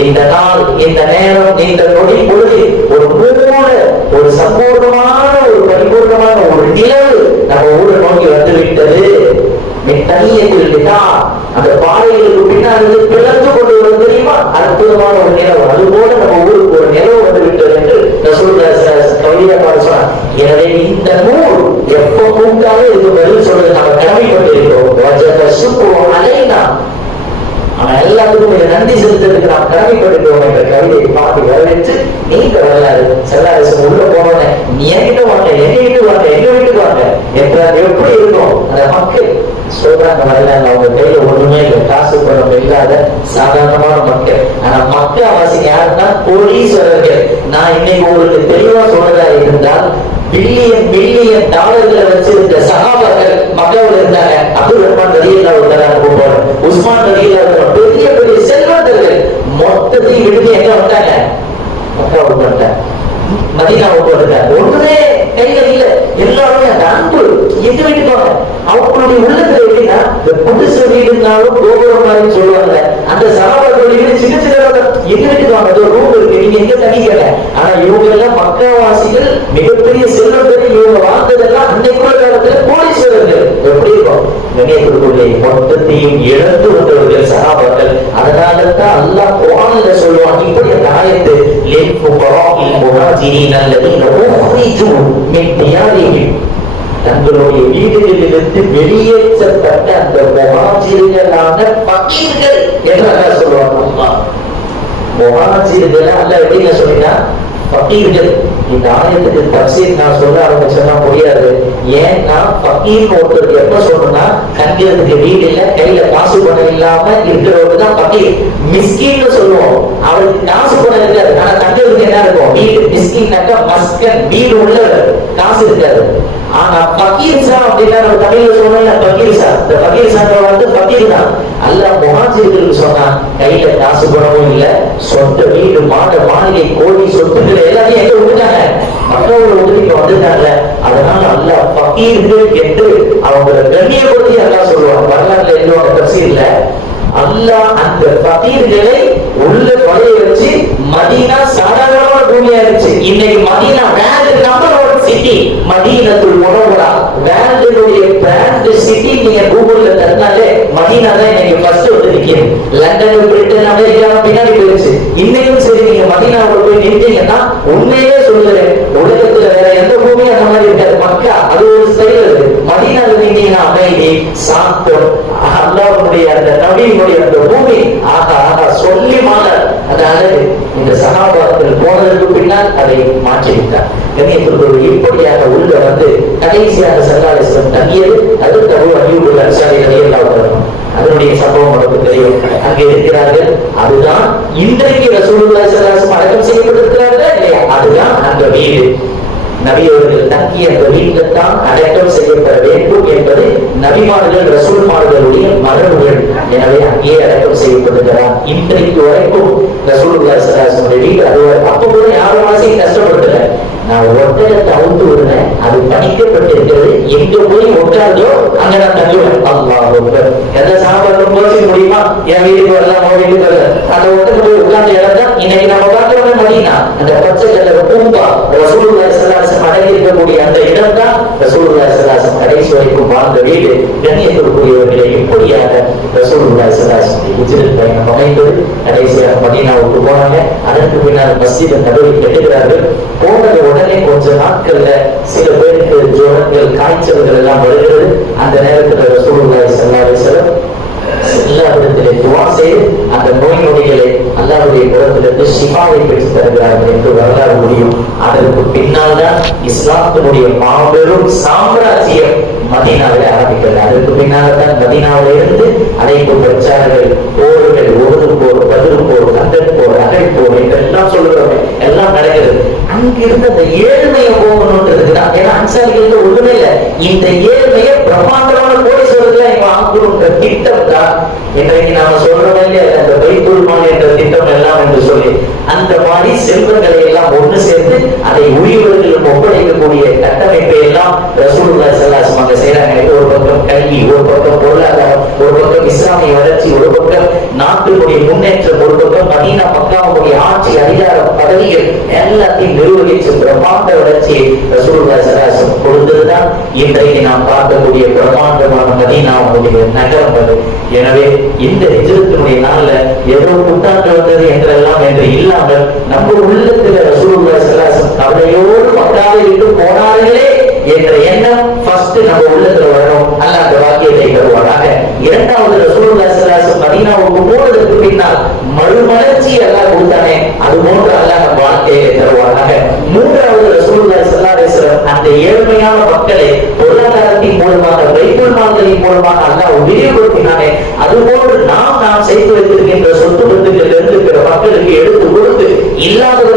இந்த நாள், இந்த நேரம், இந்த நொடி பொழுது ஒரு சம்பூர்ணமான ஒரு பரிபூர்ணமான ஒரு நிலவு நம்ம ஊரை நோக்கி வந்து விட்டது. அந்த பாறைகளுக்கு பின்னால் பிளந்து கொண்டு வரும் தெரியுமா, அற்புதமான ஒரு நிலவு. அது போல நம்ம ஊருக்கு ஒரு நிலவு வந்து விட்டது என்று கவிதை பாட சொன்னார். எனவே இந்த நூல் எப்ப கூப்பிட்டாலும் இதுக்கு பதில் சொல்றது நம்ம கடமைப்பட்டிருக்கிறோம். அலைனா அவன் எல்லாத்துக்கும் இதை நன்றி செலுத்துறதுக்கு நாம் கடமைப்பட்டிருக்கிறோம் என்ற கவிதையை பாட்டு வரவேற்று நீங்க வரலாறு ஸல்லல்லாஹு உள்ள போனோன்னே நீ என்கிட்ட வாங்க, எங்க வீட்டுக்கு வாங்க, எங்க வீட்டுக்கு வாங்க என்ற எப்படி இருக்கும் அந்த மக்கள் சொல்றாங்க. வரலாறு அவங்க கையில ஒண்ணுமே இல்லை, காசு பணம் இல்லாத சாதாரணமான மக்கள். ஆனா மக்கள் அவசியம் யாருன்னா கோடீஸ்வரர்கள். நான் இன்னைக்கு உங்களுக்கு தெளிவா சொல்றதா இருந்தால் பில்லியன் டாலர்களை வச்சிருந்த சஹாபாக்கள் மக்கள் இருந்தாங்க. அப்துல் ரஹ்மான் ரலியல்லாஹு தஆலா போறாங்க, உஸ்மான் ரலியல்லாஹு தஆலா பெரிய பெரிய செல்வந்தர்கள் மொத்தத்தையும் விட்டு எங்க வந்தாங்க, மக்காவுக்கு வந்தாங்க, மதீனாவுக்கு வந்தாங்க. ஒண்ணுமே கையில இல்ல, எல்லாருமே அந்த அன்பு எங்க வீட்டுக்கு அவங்களுடைய உள்ளத்துல எப்படின்னா இந்த புதுசு வீடுனாலும் கோபுரம் மாதிரி சொல்லுவாங்க. அந்த சகாபாக்களுடைய சின்ன சின்ன எங்க வீட்டுக்கு வாங்க, ரூம் இருக்கு, நீங்க எங்க தனிக்கல. ஆனா இவங்க எல்லாம் மக்காவாசிகள் மிகப்பெரிய செல்வந்தர்கள். இவங்க வாழ்ந்ததெல்லாம் அன்னைக்குள்ள காலத்துல கோடீஸ்வரர்கள். எப்படி இருக்கும் கணியத்திற்குள்ளே மொத்தத்தையும் இழந்து வந்தவர்கள் சகாபாக்கள். அதனாலதான் அல்லாஹ் குர்ஆன்ல சொல்லுவான், இப்படி அந்த ஆயத்து லில் ஃபுகராஇல் முஹாஜிரீன அல்லதீன உஹ்ரிஜூ மின் தியாரிஹிம், தங்களுடைய வீடுகளிலிருந்து வெளியேற்றப்பட்ட அந்த முஹாஜிர்களான ஃபகீர்கள் என்று அல்லாஹ் சொல்லுவாங்க. முஹாஜிர்கள் அல்லாஹ் எப்படிங்க சொல்லினா ஃபகீர்கள். இந்த ஆயத்துக்கு தஃசீர் நான் சொல்ல ஆரம்பிச்சேன்னா முடியாது. ஏன்னா ஃபகீர் ஒருத்தருக்கு எப்ப சொல்லணும்னா கண்கிறதுக்கு வீடு இல்ல, கையில காசு பணம் இல்லாம இருக்கிறவங்க தான் ஃபகீர். மிஸ்கின்னு சொல்லுவோம், அவருக்கு காசு பணம் இருக்காது, ஆனா கண்கிறதுக்கு என்ன இருக்கும், வீடு. மிஸ்கின்னாக்கா மஸ்கன், வீடு உள்ளவர், காசு இருக்காது. ஆனா ஃபகீர் சா அப்படின்னா நம்ம தமிழ்ல சொன்னோம்ல ஃபகீர் சா, இந்த ஃபகீர் சா வந்து ஃபகீர் தான். அல்லாஹ் முஹாஜிர்களுக்கு சொன்னா கையில காசு பணமும் இல்ல, சொந்த வீடு, மாளிகை, கோடி சொத்துக்களை எல்லாத்தையும் எங்க விட்டுட்டாங்க, மக்களோட உதவிக்கு வந்துட்டாங்க. அதனால அல்லாஹ் ஃபகீர்கள் என்று அவங்களை கண்ணியப்படுத்தி அல்லாஹ் சொல்லுவாங்க. வரலாறுல எழுதுவாங்க தஃசீர்ல, அல்லாஹ் அந்த ஃபகீர்களை உள்ள பழைய வச்சு மதீனா சாதாரணமான பூமியா இருந்துச்சு. இன்னைக்கு Medina world number 1 city, Madinatul Munawwara வேர்ல்டுடைய பிராண்ட் சிட்டி. நீங்க கூகுள்ல தட்டினாலே மதீனா தான் இன்னைக்கு ஃபர்ஸ்ட் வந்து நிக்குது. லண்டன், பிரிட்டன், அமெரிக்கா பின்னாடி போயிருச்சு. இன்னைக்கும் சரி, நீங்க மதீனாவுல போய் நின்றீங்கன்னா உண்மையிலே சொல்லுறேன், உலகத்துல வேற எந்த பூமியும் அந்த மாதிரி இருக்காது. மக்கா அது ஒரு ஸ்டைல். அது மதீனால நீங்கன்னா அமைதி, சாந்தம், அல்லாஹ்வுடைய அந்த நபியினுடைய அந்த பூமி ஆகா சொல்லி மாற அந்த அழகு. இந்த சகாபாக்கள் போனதற்கு பின்னால் அதை மாற்றிவிட்டார். கண்ணியத்திற்கு பொழுது இப்படியாக உள்ள வந்து கடைசியாக சல்லாலிசம் தங்கியது. அது தபு அய்யூபுல் அன்சாரி ரலியல்லாஹு அன்ஹு. அதனுடைய சம்பவம் நமக்கு தெரியும். அங்கே இருக்கிறார்கள். அதுதான் இன்றைக்கு ரசூலுல்லாஹி ஸல்லல்லாஹு அலைஹி வஸல்லம் அடக்கம் செய்யப்பட்டிருக்கிறார்களா இல்லையா? அதுதான் அந்த வீடு. நபி அவர்கள் தங்கிய அந்த வீட்டில் தான் அடக்கம் செய்யப்பட வேண்டும் என்பது நபிமார்கள் ரசூல்மார்களுடைய மரபுகள். எனவே அங்கேயே அடக்கம் செய்யப்பட்டிருக்கிறார். இன்றைக்கு வரைக்கும் ரசூலுல்லாஹி ஸல்லல்லாஹு அலைஹி வஸல்லம் வீடு அது அப்ப கூட யாரும் மனசையும் கஷ்டப்படுத்தல. நான் ஒட்டகத்தை அவுத்து விடுறேன், அது படிக்கப்பட்டிருக்கிறது, எங்க போய் ஒட்டாதோ அங்க நான் தள்ளுவேன். அல்லாஹ் எந்த சாப்பாடு போச்சு முடியுமா? என் வீட்டுக்கு வரலாம், உன் வீட்டுக்கு வரல. அந்த ஒட்டகத்தை போய் உட்கார்ந்த இடம் தான் இன்னைக்கு நம்ம பார்க்கிறோமே மதீனா. அந்த பச்சை கலர் பூங்கா ரசூலுல்லாஹி ஸல்லல்லாஹு அலைஹி வஸல்லம் அடங்கி இருக்கக்கூடிய அந்த இடம் தான் ரசூலுல்லாஹி ஸல்லல்லாஹு அலைஹி வஸல்லம் கடைசி வரைக்கும் வாழ்ந்த வீடு. கண்ணியத்திற்குரியவர்களை இப்படியாக ரசூலுல்லாஹி ஸல்லல்லாஹு அலைஹி வஸல்லம் ஹிஜ்ரத் பயணம் அமைந்தது. கடைசியாக மதீனாவுக்கு போனாங்க. அதற்கு பின்னால் மஸ்ஜித் நபவி கட்டுகிறார்கள். போனது உடனே கொஞ்ச நாட்கள்ல சில பேருக்கு ஜுரங்கள், காய்ச்சல்கள் எல்லாம் வருகிறது. அந்த நேரத்தில் ரசூலுல்லாஹி ஸல்லல்லாஹு அலைஹி வஸல்லம் எல்லாவிடத்திலே துவா செய்து அந்த நோய் நொடிகளை அல்லாஹ்வுடைய புறத்திலிருந்து ஷிஃபாவை பெற்று தருகிறார்கள் என்று வரலாறு முடியும். அதற்கு பின்னால் தான் இஸ்லாத்தினுடைய மாபெரும் சாம்ராஜ்யம் மதீனாவில் ஆரம்பிக்கிறது. அதற்கு பின்னால் தான் மதீனாவில இருந்து அனைத்து பிரச்சாரங்கள், போர்கள், உருது போர், பதில் போர், கந்தன் போர், அகழ் போர் என்றெல்லாம் சொல்லுறோம், எல்லாம் நடக்கிறது. அங்கிருந்து அந்த ஏழ்மையை போகணும்ன்றது தான். ஏன்னா அன்சாரிகளுக்கு ஒண்ணுமே இல்லை. இந்த ஏழ்மையை பிரமாண்டமான கோடீஸ்வரத்துல இவங்க ஆக்கணுன்ற திட்டம் தான் இன்றைக்கு நாம சொல்றோம் இல்லையா, அந்த பைத்துல் மால் என்ற திட்டம் எல்லாம் என்று சொல்லி அந்த மாதிரி செல்வங்களை எல்லாம் ஒன்று சேர்த்து அதை உரியவர்களும் ஒப்படைக்கக்கூடிய கட்டமைப்பை எல்லாம் ரசூலுல்லாஹி ஸல்லல்லாஹு அலைஹி வஸல்லம் செய்யறாங்க. ஒரு பக்கம் கல்வி, ஒரு பக்கம் பொருளாதாரம், ஒரு பக்கம் இஸ்லாமிய வளர்ச்சி, ஒரு பக்கம் நாட்டினுடைய முன்னேற்றம், ஒரு பக்கம் மதீனா மக்காவுடைய ஆட்சி, அதிகாரம், பதவிகள் எல்லாத்தையும் நிர்வகிச்சு பிரம்மாண்ட வளர்ச்சியை ரசூலுல்லாஹி ஸல்லல்லாஹு அலைஹி வஸல்லம் கொடுத்ததுதான் இன்றைக்கு நாம் பார்க்கக்கூடிய பிரம்மாண்டமான மதீனாவுடைய நகரம் அது. எனவே இந்த ஹிஜ்ரத்தினுடைய நாள்ல ஏதோ புத்தாண்டு வந்தது என்றெல்லாம் என்று இல்லாமல் நம்ம உள்ளத்துல ரசூலுல்லாஹி ஸல்லல்லாஹு அலைஹி வஸல்லம் கவலையோடு மக்காவை விட்டு போனார்களே என்ற எண்ணம் ஃபர்ஸ்ட் நம்ம உள்ளத்துல வரணும். அல்லாஹ் அந்த வாக்கியத்தை தருவாராக. இரண்டாவது, ரசூலுல்லாஹி ஸல்லல்லாஹு அலைஹி வஸல்லம் மதீனாவுக்கு போனதற்கு பின்னால் மறுமலர்ச்சி அல்லாஹ் கொடுத்தானே, அது போன்று அல்லாஹ் நம்ம வாழ்க்கையை தருவாராக. மூன்றாவது, ரசூலுல்லாஹி ஸல்லல்லாஹு அலைஹி வஸல்லம் அந்த ஏழ்மையான மக்களை பொருளாதாரத்தின் மூலமாக, பைத்துல் மால்களின் மூலமாக அல்லாஹ் விரிவுபடுத்தினானே, அதுபோன்று நாம் சேர்த்து வைத்திருக்கின்ற சொத்து பத்துக்கள் இருந்து பிற மக்களுக்கு எடுத்து கொடுத்து இல்லாதவர்கள்